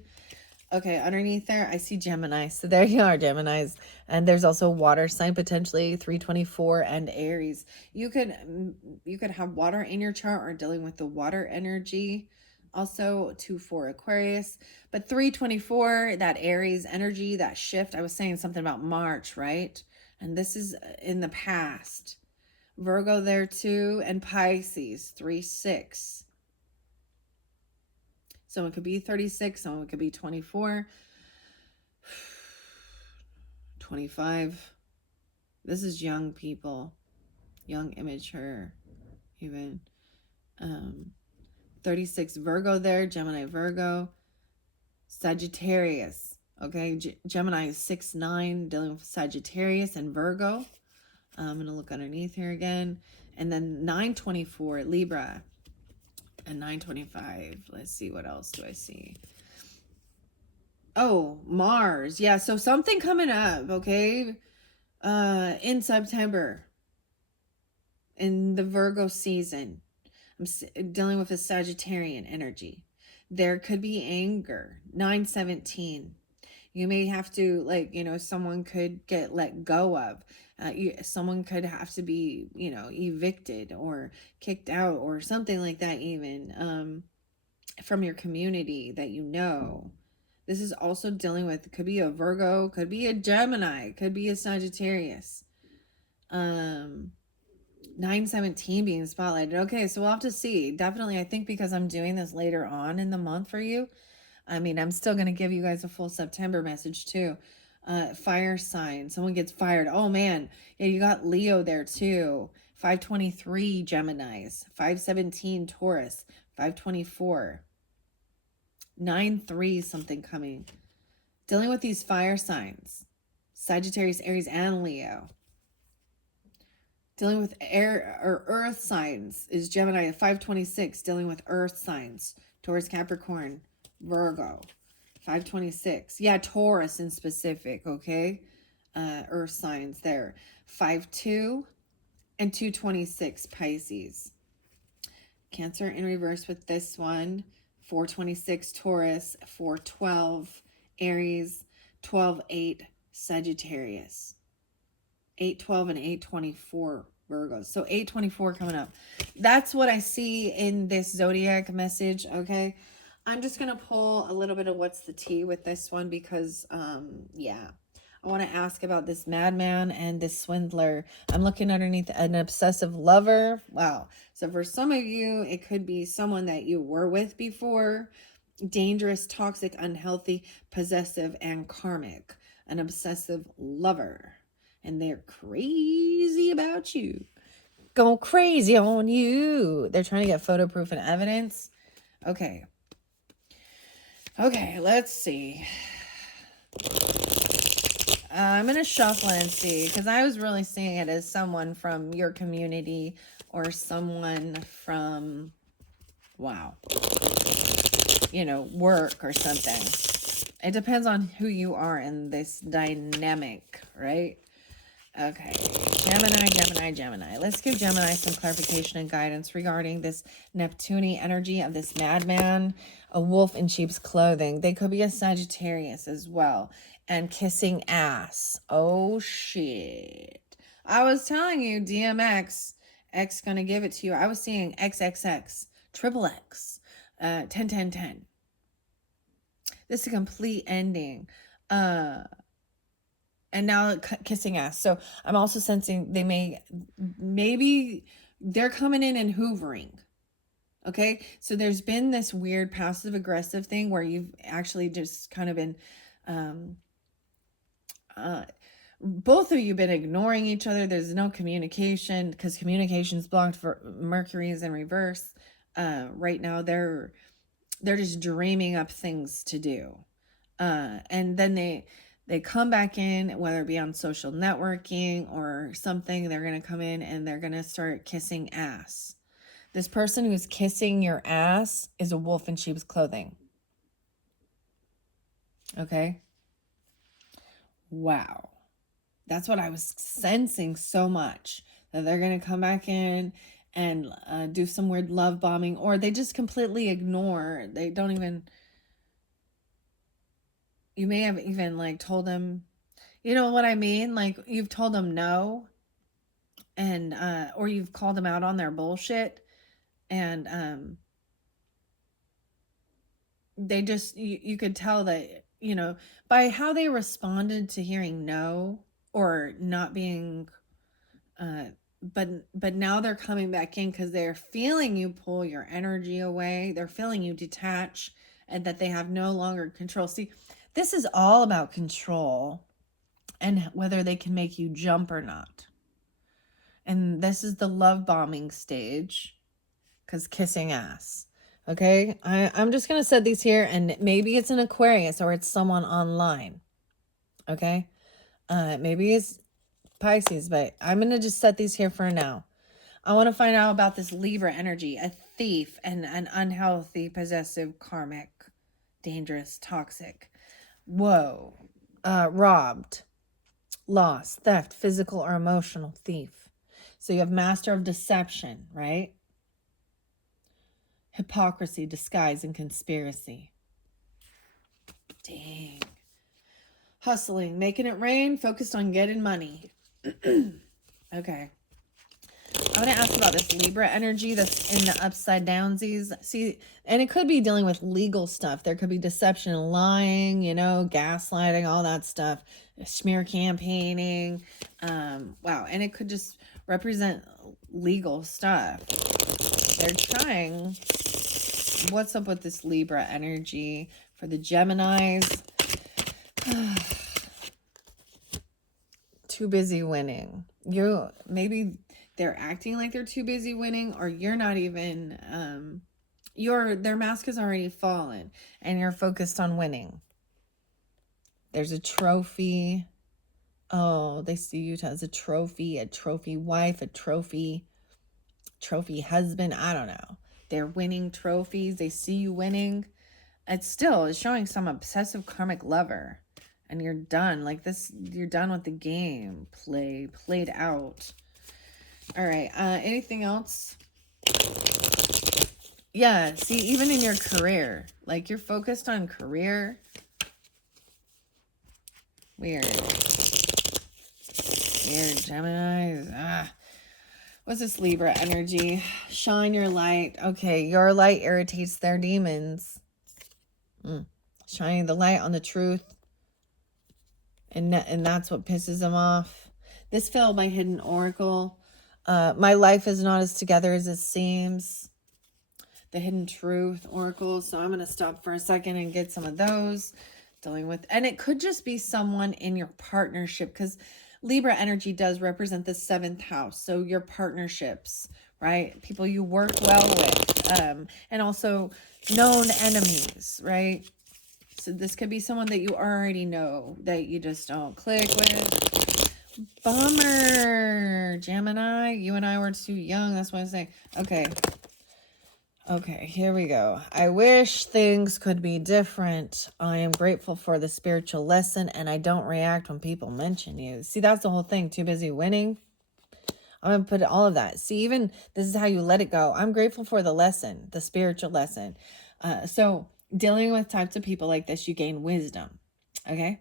Okay, underneath there, I see Gemini. So there you are, Geminis. And there's also water sign, potentially 324 and Aries. You could have water in your chart or dealing with the water energy. Also 2-4 Aquarius. But 324, that Aries energy, that shift. I was saying something about March, right? And this is in the past. Virgo there too, and Pisces 3-6. Someone could be 36, someone could be 24, 25. This is young people, young, immature, even. 36 Virgo there, Gemini, Virgo, Sagittarius. Okay, Gemini is 6-9, dealing with Sagittarius and Virgo. I'm going to look underneath here again. And then 924, Libra. And 925. Let's see, what else do I see? Oh, Mars. Yeah, so something coming up, okay? In September. In the Virgo season. I'm dealing with a Sagittarian energy. There could be anger. 917. You may have to, like, someone could get let go of. Someone could have to be, evicted or kicked out or something like that, even from your community that you know. This is also dealing with, could be a Virgo, could be a Gemini, could be a Sagittarius. 917 being spotlighted. Okay, so we'll have to see. Definitely, I think because I'm doing this later on in the month for you, I'm still going to give you guys a full September message too. Fire sign. Someone gets fired. Oh, man. Yeah, you got Leo there too. 523 Geminis. 517 Taurus. 524. 9-3 something coming. Dealing with these fire signs. Sagittarius, Aries, and Leo. Dealing with air or earth signs is Gemini at 526. Dealing with earth signs. Taurus, Capricorn, Virgo. 526. Yeah, Taurus in specific, okay? Earth signs there. 5-2 and 226 Pisces. Cancer in reverse with this one. 426 Taurus, 412 Aries, 12-8 Sagittarius. 812 and 824 Virgos. So 824 coming up. That's what I see in this zodiac message, okay? I'm just going to pull a little bit of what's the tea with this one because, yeah. I want to ask about this madman and this swindler. I'm looking underneath an obsessive lover. Wow. So for some of you, it could be someone that you were with before. Dangerous, toxic, unhealthy, possessive, and karmic. An obsessive lover. And they're crazy about you. Go crazy on you. They're trying to get photo proof and evidence. Okay. Okay, let's see. I'm going to shuffle and see, because I was really seeing it as someone from your community or someone from, wow, work or something. It depends on who you are in this dynamic, right? Okay, Gemini. Let's give Gemini some clarification and guidance regarding this Neptune energy of this madman, a wolf in sheep's clothing. They could be a Sagittarius as well. And kissing ass. Oh, shit. I was telling you, DMX, X gonna give it to you. I was seeing XXX, triple X, 10, 10, 10. This is a complete ending. And now kissing ass. So I'm also sensing they maybe they're coming in and hoovering. Okay. So there's been this weird passive aggressive thing where you've actually just kind of been, both of you been ignoring each other. There's no communication because communication's blocked. For Mercury is in reverse. Right now they're just dreaming up things to do. And then they come back in, whether it be on social networking or something, they're going to come in and they're going to start kissing ass. This person who's kissing your ass is a wolf in sheep's clothing. Okay? Wow. That's what I was sensing so much. that they're going to come back in and do some weird love bombing, or they just completely ignore. They don't even, you may have even like told them, you know what I mean? Like you've told them no, and or you've called them out on their bullshit, and they just, you could tell that, you know, by how they responded to hearing no or not being but now they're coming back in because they're feeling you pull your energy away. They're feeling you detach, and that they have no longer control. See, this is all about control and whether they can make you jump or not. And this is the love bombing stage, because kissing ass. Okay, I'm just gonna set these here, and maybe it's an Aquarius or it's someone online. Okay, maybe it's Pisces, but I'm gonna just set these here for now. I want to find out about this Libra energy, a thief and an unhealthy, possessive, karmic, dangerous, toxic. Whoa. Robbed, lost, theft, physical or emotional, thief. So you have master of deception, right? Hypocrisy, disguise, and conspiracy. Dang. Hustling, making it rain, focused on getting money. Okay. I'm going to ask about this Libra energy that's in the upside downsies. See, and it could be dealing with legal stuff. There could be deception and lying, you know, gaslighting, all that stuff, smear campaigning. Wow. And it could just represent legal stuff. They're trying. What's up with this Libra energy for the Geminis? Too busy winning. Maybe they're acting like they're too busy winning, or you're not even, their mask has already fallen and you're focused on winning. There's a trophy. Oh, they see you as a trophy wife, a trophy husband. I don't know. They're winning trophies. They see you winning. It's showing some obsessive karmic lover, and you're done. Like this, you're done with the game played out. All right. Anything else? Yeah. See, even in your career, like you're focused on career. Weird, Gemini. What's this Libra energy? Shine your light. Okay, your light irritates their demons. Shining the light on the truth, and that's what pisses them off. This fell my hidden oracle. My life is not as together as it seems. The hidden truth oracle. So I'm going to stop for a second and get some of those. Dealing with, and it could just be someone in your partnership, because Libra energy does represent the 7th house. So your partnerships, right? People you work well with, and also known enemies, right? So this could be someone that you already know that you just don't click with. Bummer, Gemini. You and I were too young. That's what I'm saying. Okay, here we go. I wish things could be different. I am grateful for the spiritual lesson, and I don't react when people mention you. See, that's the whole thing. Too busy winning. I'm going to put all of that. See, even this is how you let it go. I'm grateful for the lesson, the spiritual lesson. So dealing with types of people like this, you gain wisdom. Okay.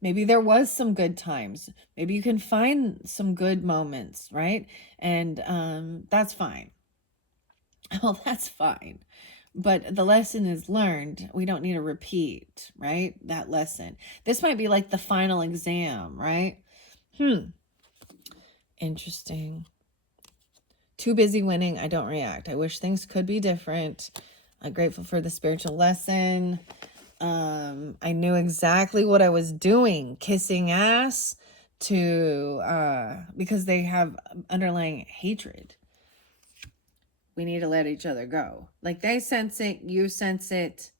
Maybe there was some good times. Maybe you can find some good moments, right? And that's fine. Well, that's fine. But the lesson is learned. We don't need to repeat, right? That lesson. This might be like the final exam, right? Interesting. Too busy winning. I don't react. I wish things could be different. I'm grateful for the spiritual lesson. I knew exactly what I was doing. Kissing ass because they have underlying hatred. We need to let each other go. Like they sense it, you sense it.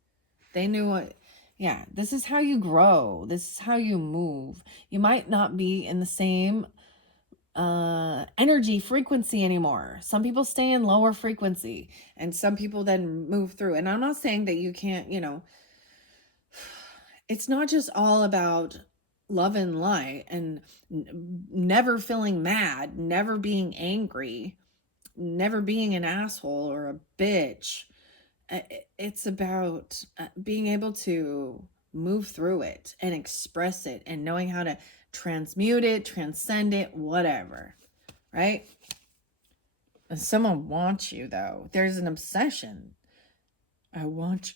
They knew what. Yeah, this is how you grow. This is how you move. You might not be in the same energy frequency anymore. Some people stay in lower frequency, and some people then move through. And I'm not saying that you can't, it's not just all about love and light, and never feeling mad, never being angry, never being an asshole or a bitch. It's about being able to move through it and express it and knowing how to transmute it, transcend it, whatever, right? And someone wants you, though. There's an obsession. I want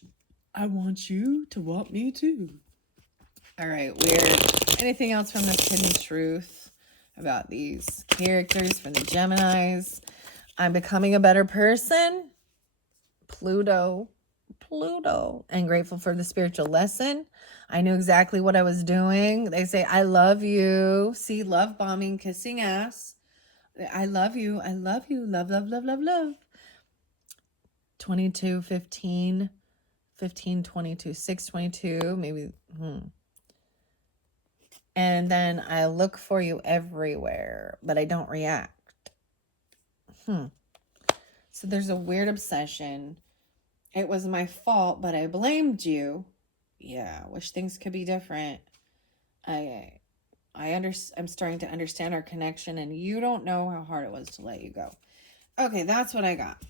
you to want me too. All right, weird. Anything else from this hidden truth about these characters from the Geminis? I'm becoming a better person. Pluto, and grateful for the spiritual lesson. I knew exactly what I was doing. They say, I love you. See, love bombing, kissing ass. I love you. I love you. Love, love, love, love, love. 22, 15, 15, 22, 6, 22, maybe. And then I look for you everywhere, but I don't react. So there's a weird obsession. It was my fault, but I blamed you. Yeah, wish things could be different. I'm starting to understand our connection, and you don't know how hard it was to let you go. Okay, that's what I got.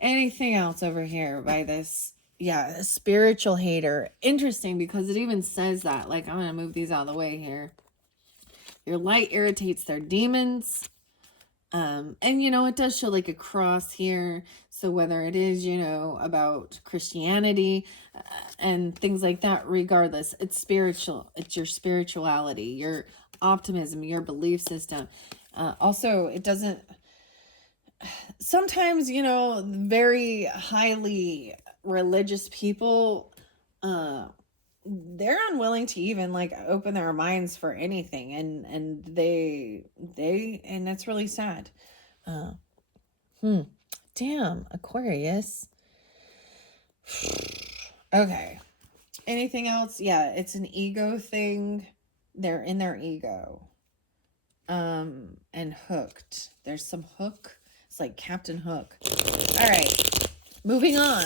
Anything else over here by this? Yeah, a spiritual hater. Interesting, because it even says that. Like, I'm going to move these out of the way here. Your light irritates their demons. And, you know, it does show like a cross here. So whether it is, you know, about Christianity and things like that, regardless, it's spiritual. It's your spirituality, your optimism, your belief system. Also, it doesn't... Sometimes, you know, very highly religious people, they're unwilling to even like open their minds for anything, and and that's really sad. Damn, Aquarius. Okay. Anything else? Yeah, it's an ego thing. They're in their ego. And hooked. There's some hook. It's like Captain Hook. All right. Moving on.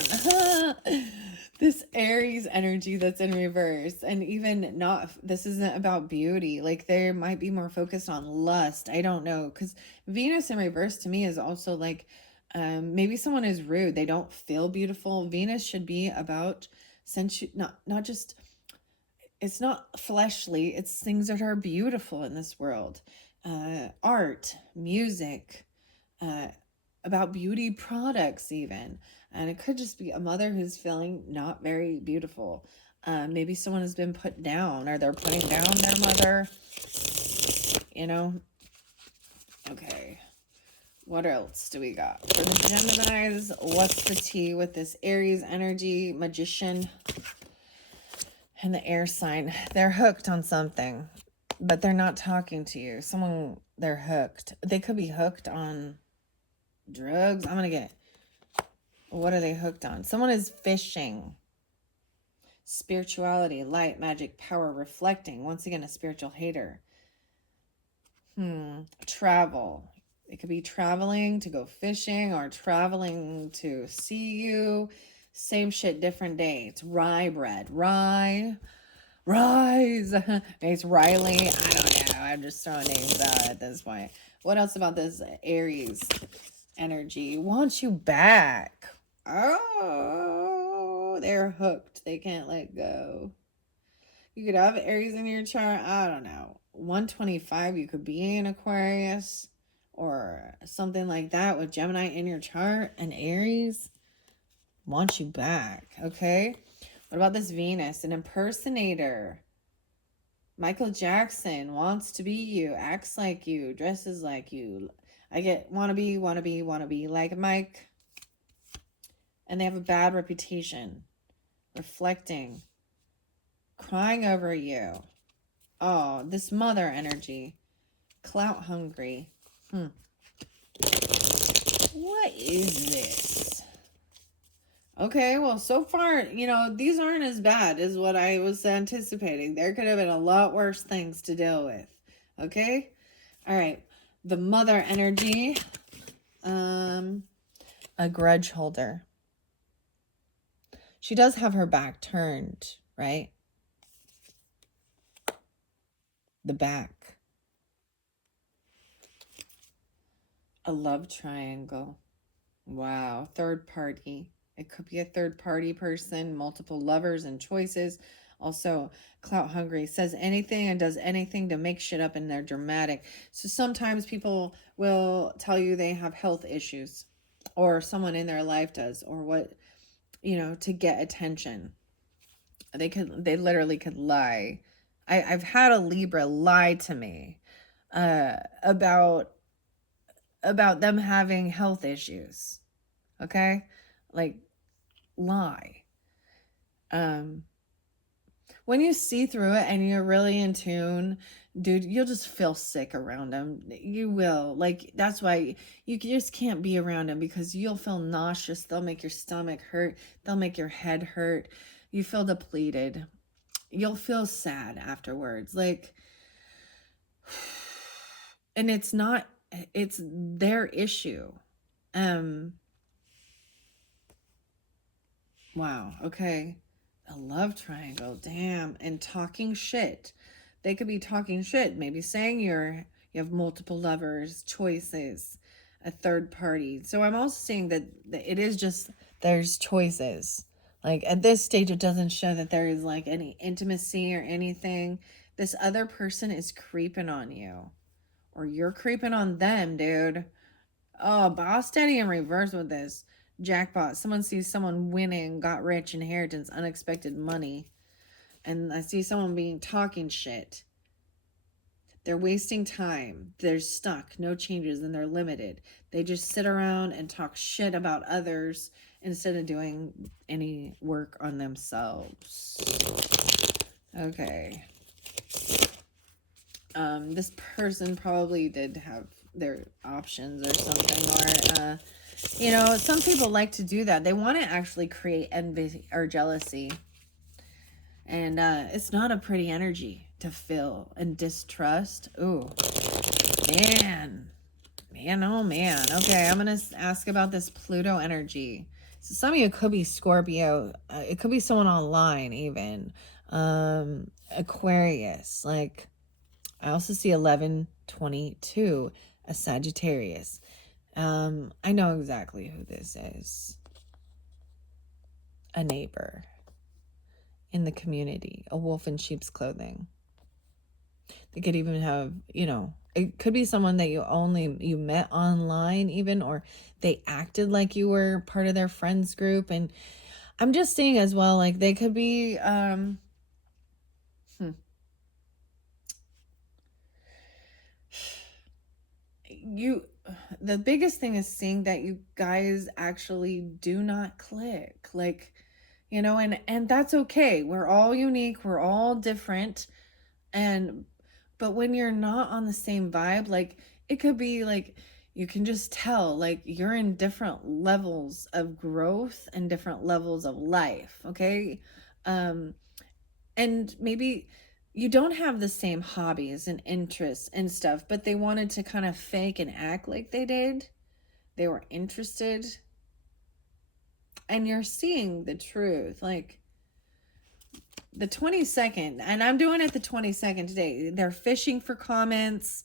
This Aries energy that's in reverse, and even not, this isn't about beauty. Like, they might be more focused on lust. I don't know, because Venus in reverse to me is also like, maybe someone is rude. They don't feel beautiful. Venus should be about not just, it's not fleshly. It's things that are beautiful in this world. Art, music, about beauty products even. And it could just be a mother who's feeling not very beautiful. Maybe someone has been put down, or they're putting down their mother, you know. Okay, what else do we got for the Geminis? What's the tea with this Aries energy? Magician and the air sign. They're hooked on something, but they're not talking to you. They're hooked. They could be hooked on drugs. I'm gonna get, what are they hooked on? Someone is fishing. Spirituality, light, magic, power, reflecting. Once again, a spiritual hater. Travel. It could be traveling to go fishing, or traveling to see you. Same shit, different day. It's rye bread. Rise. It's Riley. I don't know. I'm just throwing names out at this point. What else about this Aries energy? Wants you back. Oh, they're hooked. They can't let go. You could have Aries in your chart. I don't know. 125, you could be an Aquarius or something like that with Gemini in your chart, and Aries wants you back. Okay. What about this Venus? An impersonator. Michael Jackson wants to be you, acts like you, dresses like you. I get wanna be like Mike. And they have a bad reputation. Reflecting. Crying over you. Oh, this mother energy. Clout hungry. What is this? Okay, well, so far, you know, these aren't as bad as what I was anticipating. There could have been a lot worse things to deal with. Okay? All right. The mother energy. A grudge holder. She does have her back turned, right? the back. A love triangle. Wow. Third party. It could be a third party person, multiple lovers and choices. Also, clout hungry, says anything and does anything to make shit up, and they're dramatic. So sometimes people will tell you they have health issues, or someone in their life does, or what, to get attention. They literally could lie. I've had a Libra lie to me about them having health issues. Okay? Like, lie. When you see through it and you're really in tune, dude, you'll just feel sick around them. You will. Like, that's why you just can't be around them, because you'll feel nauseous. They'll make your stomach hurt. They'll make your head hurt. You feel depleted. You'll feel sad afterwards. Like, and it's their issue. Wow. Okay. A love triangle. Damn. And talking shit. They could be talking shit. Maybe saying you have multiple lovers, choices, a third party. So I'm also saying that it is just, there's choices. Like, at this stage, it doesn't show that there is like any intimacy or anything. This other person is creeping on you, or you're creeping on them, dude. Oh, boss daddy in reverse with this. Jackpot. Someone sees someone winning, got rich, inheritance, unexpected money. And I see someone being talking shit. They're wasting time. They're stuck. No changes, and they're limited. They just sit around and talk shit about others instead of doing any work on themselves. Okay. This person probably did have their options or something, or some people like to do that. They want to actually create envy or jealousy, and it's not a pretty energy to feel, and distrust. Ooh, man, oh man. Okay, I'm gonna ask about this Pluto energy. So some of you could be Scorpio. It could be someone online, even Aquarius. Like, I also see 1122, a Sagittarius. I know exactly who this is. A neighbor in the community, a wolf in sheep's clothing. They could even have, it could be someone that you met online even, or they acted like you were part of their friends group. And I'm just seeing as well, like, they could be, the biggest thing is seeing that you guys actually do not click, like, and that's okay. We're all unique, we're all different. But when you're not on the same vibe, like, it could be like, you can just tell, like, you're in different levels of growth and different levels of life. Okay. And maybe you don't have the same hobbies and interests and stuff, but they wanted to kind of fake and act like they did. They were interested. And you're seeing the truth. Like, the 22nd, and I'm doing it the 22nd today. They're fishing for comments.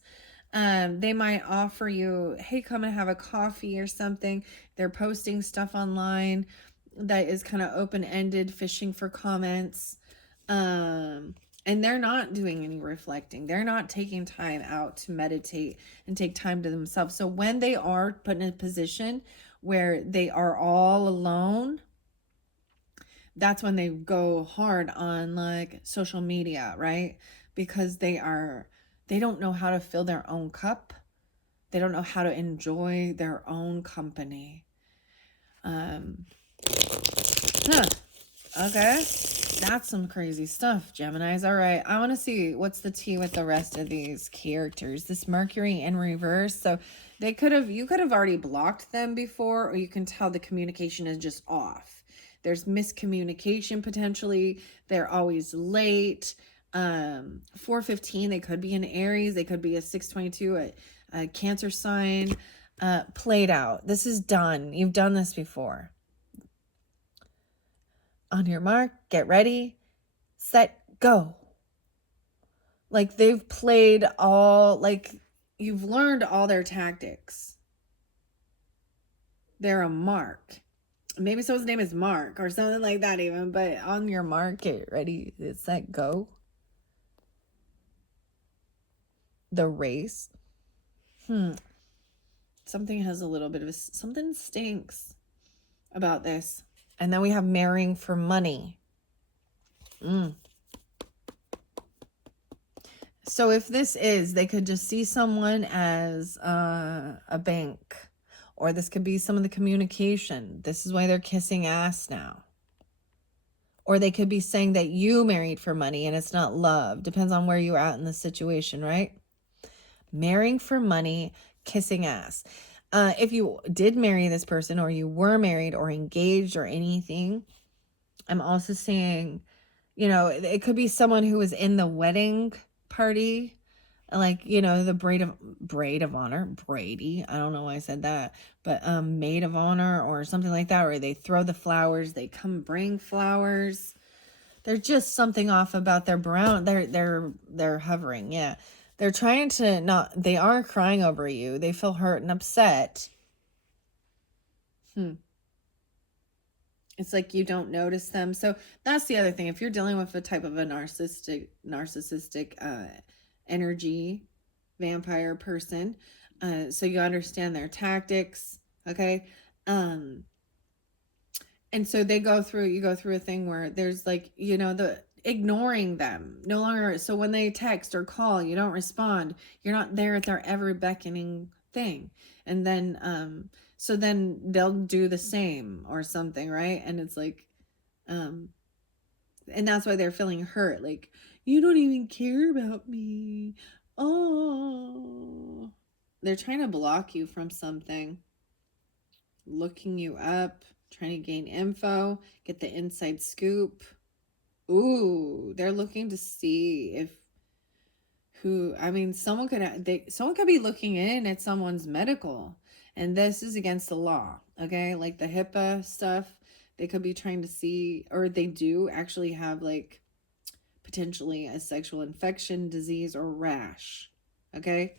They might offer you, hey, come and have a coffee or something. They're posting stuff online that is kind of open-ended, fishing for comments. And they're not doing any reflecting. They're not taking time out to meditate and take time to themselves. So when they are put in a position where they are all alone, that's when they go hard on, like, social media, right? Because they don't know how to fill their own cup. They don't know how to enjoy their own company. Okay. That's some crazy stuff, Geminis. All right. I want to see what's the tea with the rest of these characters. This Mercury in reverse. So you could have already blocked them before, or you can tell the communication is just off. There's miscommunication potentially. They're always late. 415, they could be an Aries. They could be a 622, a Cancer sign. Played out. This is done. You've done this before. On your mark, get ready, set, go. Like they've played all, like you've learned all their tactics. They're a mark. Maybe someone's name is Mark or something like that even, but on your mark, get ready, set, go. The race. Something has a little bit of something stinks about this. And then we have marrying for money. So if this is, they could just see someone as a bank, or this could be some of the communication. This is why they're kissing ass now. Or they could be saying that you married for money and it's not love. Depends on where you're at in the situation, right? Marrying for money, kissing ass. If you did marry this person, or you were married or engaged or anything, I'm also saying, you know, it could be someone who was in the wedding party, like, you know, the braid of honor, Brady. I don't know why I said that, but maid of honor or something like that, or they throw the flowers, they come bring flowers. There's just something off about their brown. They're hovering, yeah. They're trying to not. They are crying over you. They feel hurt and upset. It's like you don't notice them. So that's the other thing. If you're dealing with a type of a narcissistic energy, vampire person, so you understand their tactics, okay? And so you go through a thing where there's like, you know, the ignoring them no longer. So when they text or call, you don't respond. You're not there at their ever beckoning thing. And then, so then they'll do the same or something, right? And it's like, and that's why they're feeling hurt. Like, you don't even care about me. Oh, they're trying to block you from something, looking you up, trying to gain info, get the inside scoop. Ooh, they're looking to see if someone could be looking in at someone's medical, and this is against the law, okay? Like the HIPAA stuff, they could be trying to see, or they do actually have like potentially a sexual infection, disease, or rash, okay?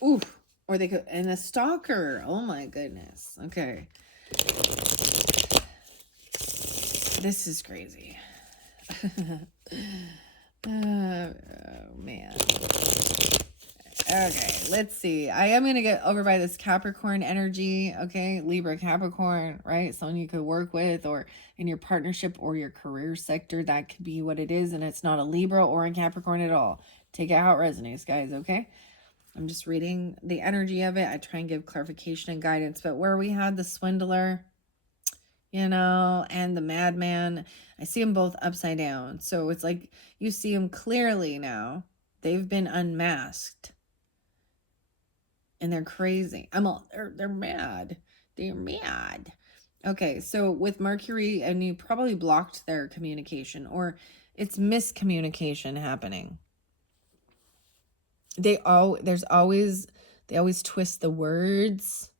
Oof, or they could, and a stalker, oh my goodness, okay. This is crazy. Oh, man. Okay, let's see. I am going to get over by this Capricorn energy, okay? Libra, Capricorn, right? Someone you could work with, or in your partnership or your career sector. That could be what it is, and it's not a Libra or a Capricorn at all. Take it how it resonates, guys, okay? I'm just reading the energy of it. I try and give clarification and guidance, but where we had the Swindler, you know, and the Madman, I see them both upside down. So it's like you see them clearly now. They've been unmasked. And they're crazy. They're mad. They're mad. Okay, so with Mercury, and you probably blocked their communication, or it's miscommunication happening. They always twist the words.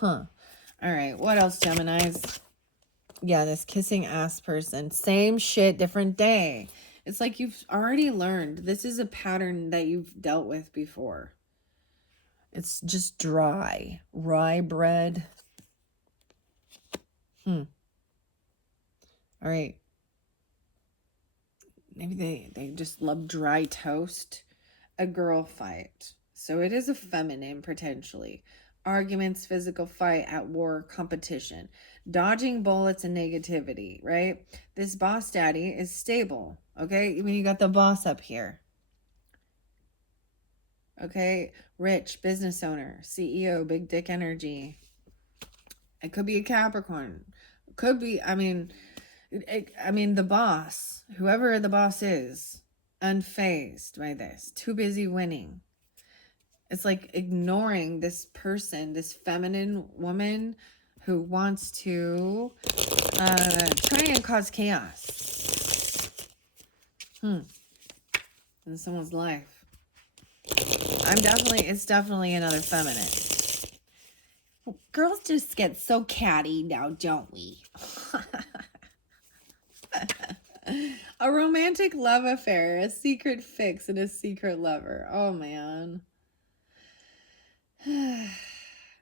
All right, what else, Geminis? Yeah, this kissing ass person. Same shit, different day. It's like you've already learned. This is a pattern that you've dealt with before. It's just dry. Rye bread. All right. Maybe they just love dry toast. A girl fight. So it is a feminine, potentially. Arguments, physical fight, at war, competition. Dodging bullets and negativity, right? This boss daddy is stable, okay? I mean, you got the boss up here. Okay? Rich, business owner, CEO, big dick energy. It could be a Capricorn. It could be, the boss, whoever the boss is, unfazed by this, too busy winning. It's like ignoring this person, this feminine woman who wants to try and cause chaos in someone's life. It's definitely another feminine. Well, girls just get so catty now, don't we? A romantic love affair, a secret fix, and a secret lover. Oh, man.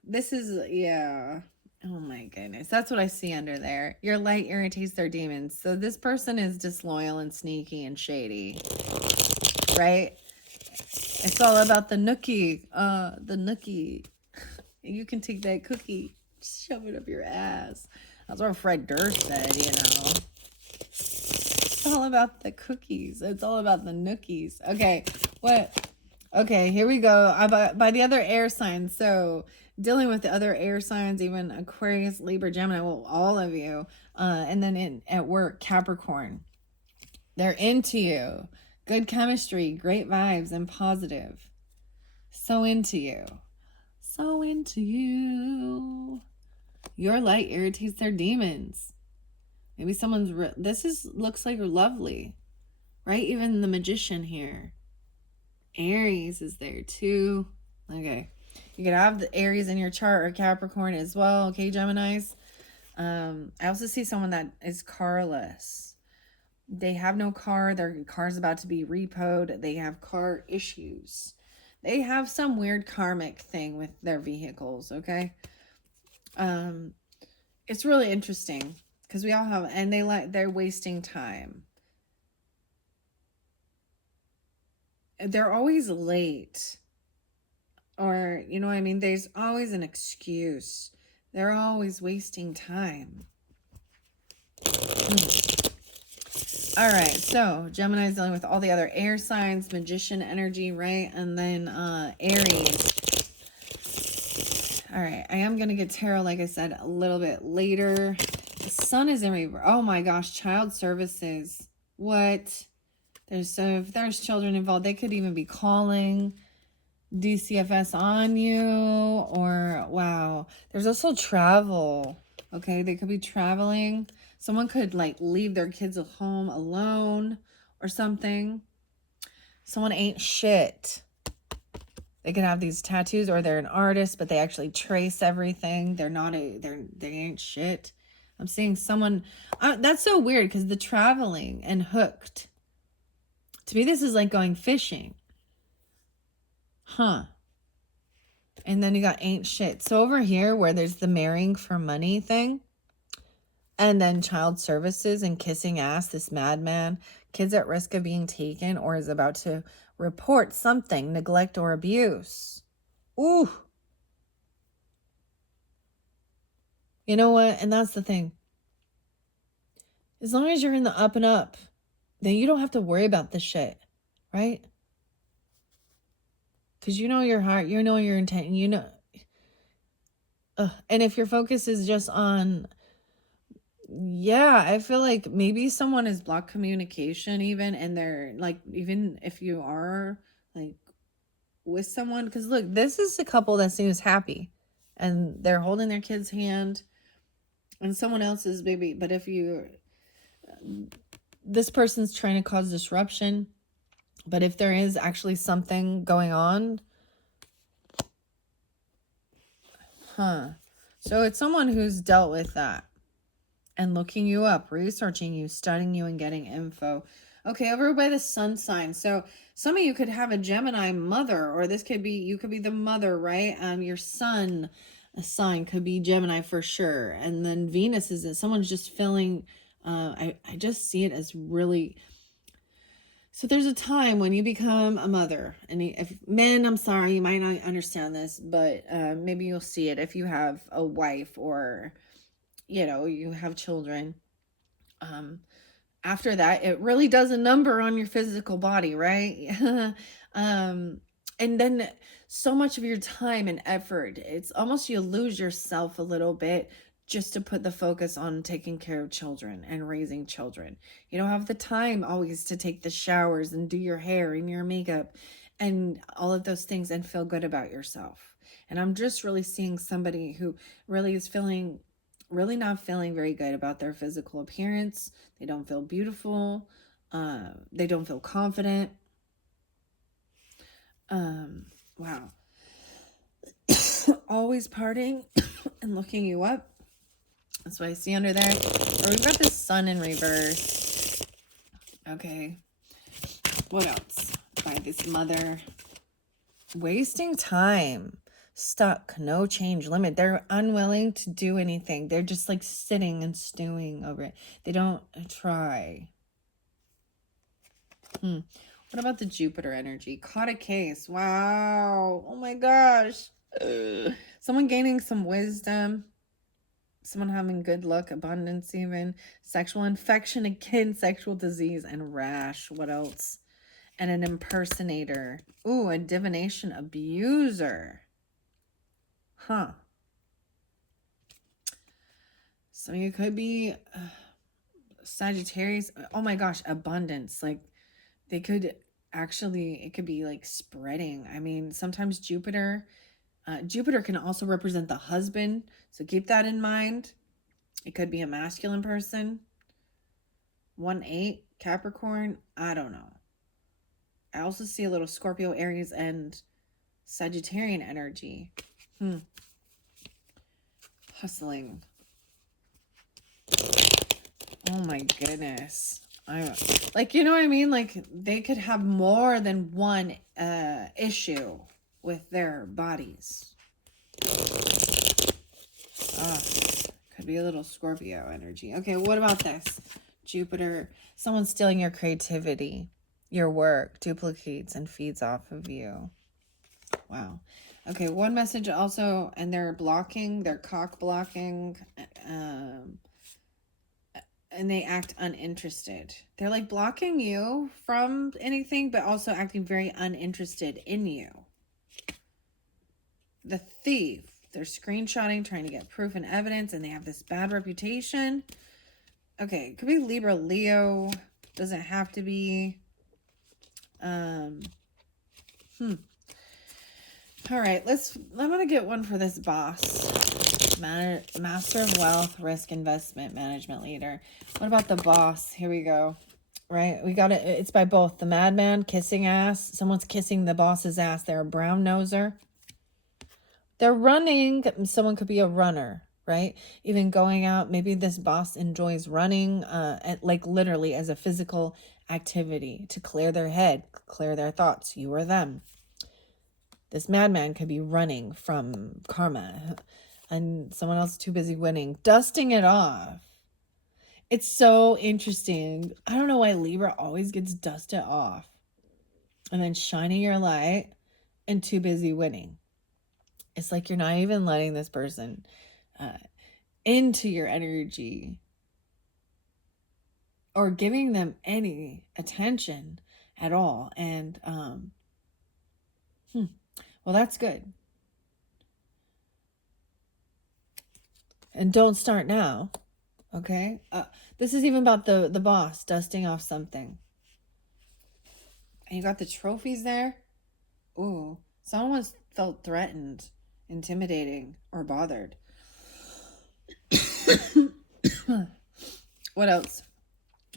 This is, yeah. Oh, my goodness. That's what I see under there. Your light irritates their demons. So this person is disloyal and sneaky and shady, right? It's all about the nookie. The nookie. You can take that cookie, shove it up your ass. That's what Fred Durst said, you know. It's all about the cookies. It's all about the nookies. Okay, what? Okay, here we go. By the other air signs. So dealing with the other air signs, even Aquarius, Libra, Gemini, well, all of you. And then at work, Capricorn. They're into you. Good chemistry, great vibes, and positive. So into you. So into you. Your light irritates their demons. Maybe someone's... looks like lovely. Right? Even the Magician here. Aries is there too. Okay. You could have the Aries in your chart or Capricorn as well. Okay, Geminis. I also see someone that is carless. They have no car. Their car's about to be repoed. They have car issues. They have some weird karmic thing with their vehicles, okay? It's really interesting because we all have, and they're wasting time. They're always late. Or, you know what I mean? There's always an excuse. They're always wasting time. All right, so Gemini is dealing with all the other air signs, Magician energy, right? And then Aries. All right, I am going to get tarot, like I said, a little bit later. The sun is in reverse. Oh my gosh, child services. What? If there's children involved, they could even be calling DCFS on you, or wow. There's also travel. Okay, they could be traveling. Someone could like leave their kids at home alone or something. Someone ain't shit. They could have these tattoos, or they're an artist, but they actually trace everything. They ain't shit. I'm seeing someone, that's so weird because the traveling and hooked. To me, this is like going fishing. Huh. And then you got ain't shit. So over here where there's the marrying for money thing, and then child services and kissing ass, this madman, kids at risk of being taken or is about to report something, neglect or abuse. Ooh. You know what? And that's the thing. As long as you're in the up and up, then you don't have to worry about this shit, right? Because you know your heart, you know your intent, you know. And if your focus is just on, yeah, I feel like maybe someone has blocked communication even, and they're like, even if you are like with someone, because look, this is a couple that seems happy and they're holding their kid's hand and someone else's baby. But if this person's trying to cause disruption, but if there is actually something going on, so it's someone who's dealt with that and looking you up, researching you, studying you, and getting info. Okay, over by the sun sign. So some of you could have a Gemini mother, or this could be, you could be the mother, right? Your sun sign could be Gemini for sure. And then Venus is it. Someone's just feeling, I just see it as really... So there's a time when you become a mother, and if men, I'm sorry, you might not understand this, but maybe you'll see it if you have a wife or, you know, you have children. After that, it really does a number on your physical body, right? And then so much of your time and effort, it's almost you lose yourself a little bit just to put the focus on taking care of children and raising children. You don't have the time always to take the showers and do your hair and your makeup and all of those things and feel good about yourself. And I'm just really seeing somebody who really is really not feeling very good about their physical appearance. They don't feel beautiful. They don't feel confident. Wow. Always partying and looking you up. That's what I see under there. Or we've got the sun in reverse. Okay. What else? By this mother. Wasting time. Stuck. No change limit. They're unwilling to do anything. They're just like sitting and stewing over it. They don't try. What about the Jupiter energy? Caught a case. Wow. Oh my gosh. Someone gaining some wisdom. Someone having good luck, abundance even. Sexual infection, again, sexual disease, and rash. What else? And an impersonator. Ooh, a divination abuser. Huh. So you could be Sagittarius. Oh my gosh, abundance. Like they could actually, it could be like spreading. I mean, sometimes Jupiter can also represent the husband. So keep that in mind. It could be a masculine person. 1-8 Capricorn. I don't know. I also see a little Scorpio, Aries, and Sagittarian energy. Hustling. Oh my goodness. Like, you know what I mean? Like they could have more than one issue with their bodies. Could be a little Scorpio energy. Okay, what about this? Jupiter. Someone's stealing your creativity, your work, duplicates and feeds off of you. Wow. Okay, one message also, and they're cock blocking, and they act uninterested. They're like blocking you from anything, but also acting very uninterested in you. The thief. They're screenshotting, trying to get proof and evidence, and they have this bad reputation. Okay, it could be Libra, Leo. Doesn't have to be. All right, I'm going to get one for this boss. Master of Wealth, Risk Investment Management Leader. What about the boss? Here we go. Right, we got it. It's by both. The Madman, kissing ass. Someone's kissing the boss's ass. They're a brown noser. They're running. Someone could be a runner, right? Even going out. Maybe this boss enjoys running, like literally as a physical activity to clear their head, clear their thoughts. You or them. This madman could be running from karma, and someone else is too busy winning, dusting it off. It's so interesting. I don't know why Libra always gets dusted off, and then shining your light and too busy winning. It's like you're not even letting this person into your energy or giving them any attention at all. And well, that's good. And don't start now. Okay. This is even about the boss dusting off something. And you got the trophies there. Ooh, someone felt threatened, intimidating, or bothered. What else?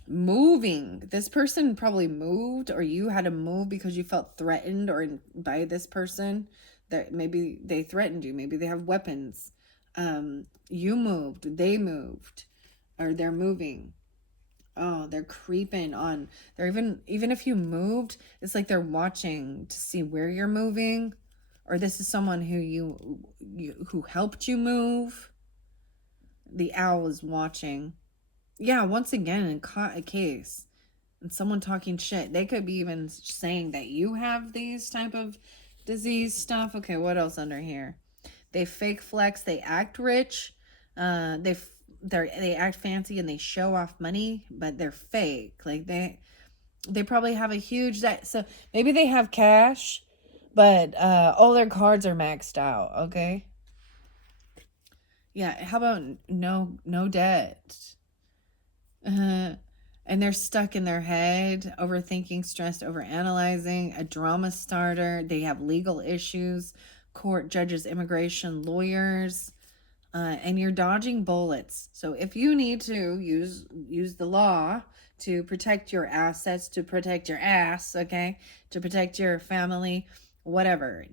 Moving. This person probably moved, or you had to move because you felt threatened or by this person. That maybe they threatened you. Maybe they have weapons. You moved. They moved. Or they're moving. Oh, they're creeping on. They're even if you moved, it's like they're watching to see where you're moving. Or this is someone who helped you move. The owl is watching. Yeah, once again, and caught a case. And someone talking shit. They could be even saying that you have these type of disease stuff. Okay, what else under here? They fake flex. They act rich. They act fancy and they show off money, but they're fake. Like they probably have a huge debt. So maybe they have cash, but all their cards are maxed out. Okay. Yeah. How about no debt? And they're stuck in their head, overthinking, stressed, overanalyzing, a drama starter. They have legal issues, court, judges, immigration, lawyers, and you're dodging bullets. So if you need to use the law to protect your assets, to protect your ass, okay, to protect your family, whatever,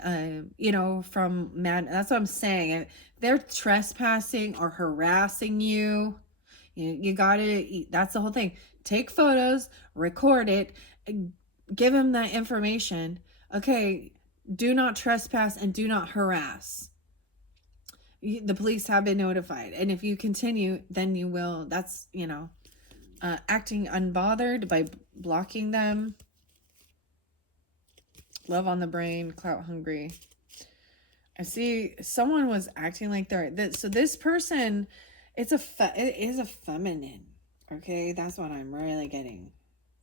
from that's what I'm saying. If they're trespassing or harassing you. You gotta, that's the whole thing. take photos, record it, give him that information. Okay, do not trespass and do not harass. The police have been notified. And if you continue, then you will, that's, acting unbothered by blocking them. Love on the brain, clout hungry. I see someone was acting like so this person, it is a feminine. Okay, that's what I'm really getting.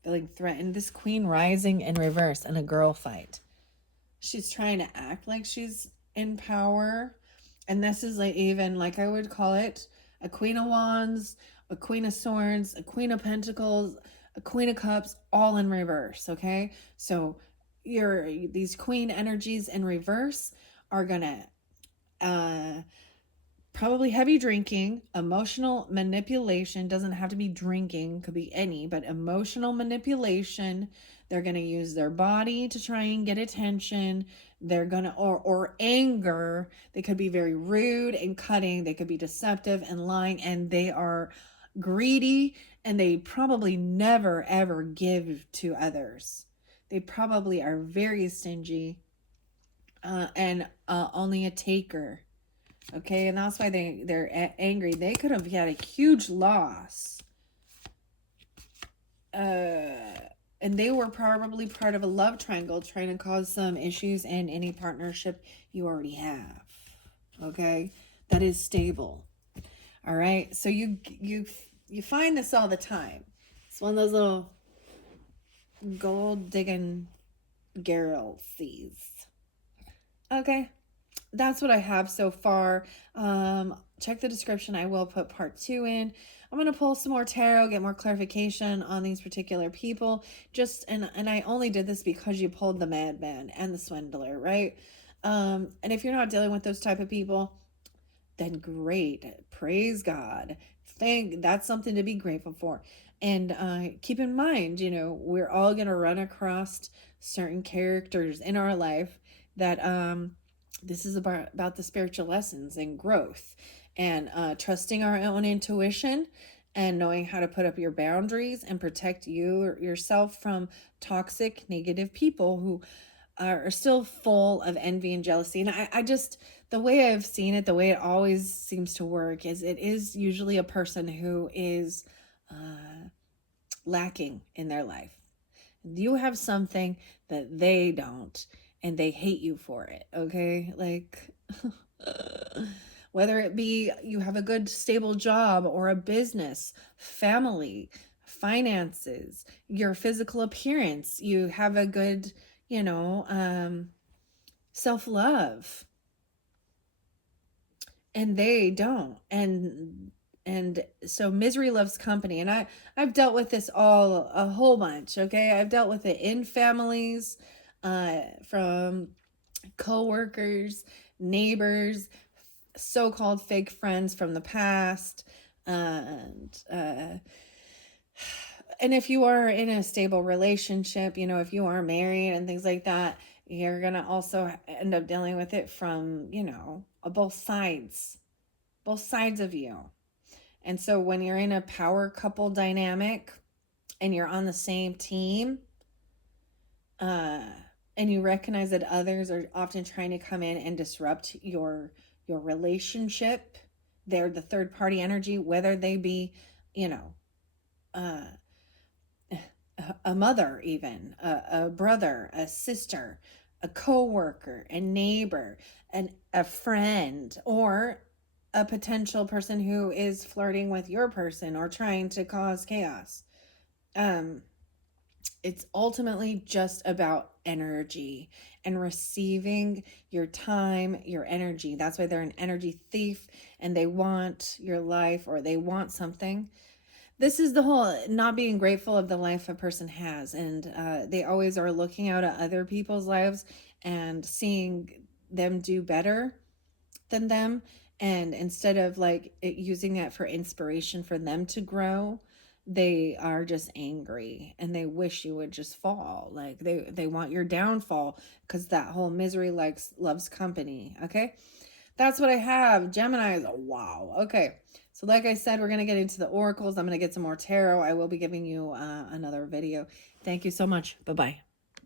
Feeling threatened. This queen rising in reverse in a girl fight. She's trying to act like she's in power. And this is like, even like I would call it, a queen of wands, a queen of swords, a queen of pentacles, a queen of cups, all in reverse. Okay, so these queen energies in reverse are gonna probably heavy drinking, emotional manipulation. Doesn't have to be drinking, could be any, but emotional manipulation. They're going to use their body to try and get attention. They're going to, or anger. They could be very rude and cutting. They could be deceptive and lying, and they are greedy, and they probably never ever give to others. They probably are very stingy, and only a taker. Okay, and that's why they're angry. They could have had a huge loss. And they were probably part of a love triangle trying to cause some issues in any partnership you already have. Okay, that is stable. All right, so you find this all the time. It's one of those little gold digging girlsies. Okay, that's what I have so far. Check the description. I will put part 2 in. I'm going to pull some more tarot, get more clarification on these particular people. And I only did this because you pulled the Madman and the Swindler, right? And if you're not dealing with those type of people, then great. Praise God. That's something to be grateful for. And keep in mind, we're all going to run across certain characters in our life that this is about the spiritual lessons and growth, and trusting our own intuition, and knowing how to put up your boundaries and protect yourself from toxic, negative people who are still full of envy and jealousy. And I just, the way I've seen it, the way it always seems to work, is it is usually a person who is lacking in their life. You have something that they don't, and they hate you for it. Okay, like whether it be you have a good stable job or a business, family, finances, your physical appearance, you have a good, self-love, and they don't. And so misery loves company. And I've dealt with this a whole bunch. Okay, I've dealt with it in families, from co-workers, neighbors, so-called fake friends from the past, and if you are in a stable relationship, if you are married and things like that, you're gonna also end up dealing with it from both sides of you. And so when you're in a power couple dynamic and you're on the same team, and you recognize that others are often trying to come in and disrupt your relationship, they're the third party energy, whether they be, a mother, even a brother, a sister, a co-worker, a neighbor, and a friend, or a potential person who is flirting with your person or trying to cause chaos. It's ultimately just about energy and receiving your time, your energy. That's why they're an energy thief, and they want your life, or they want something. This is the whole not being grateful of the life a person has. And they always are looking out at other people's lives and seeing them do better than them. And instead of using that for inspiration for them to grow, they are just angry and they wish you would just fall. Like they want your downfall, because that whole misery loves company. Okay, That's what I have. Gemini is, wow. Okay. So like I said, we're going to get into the oracles. I'm going to get some more tarot. I will be giving you another video. Thank you so much. Bye-bye.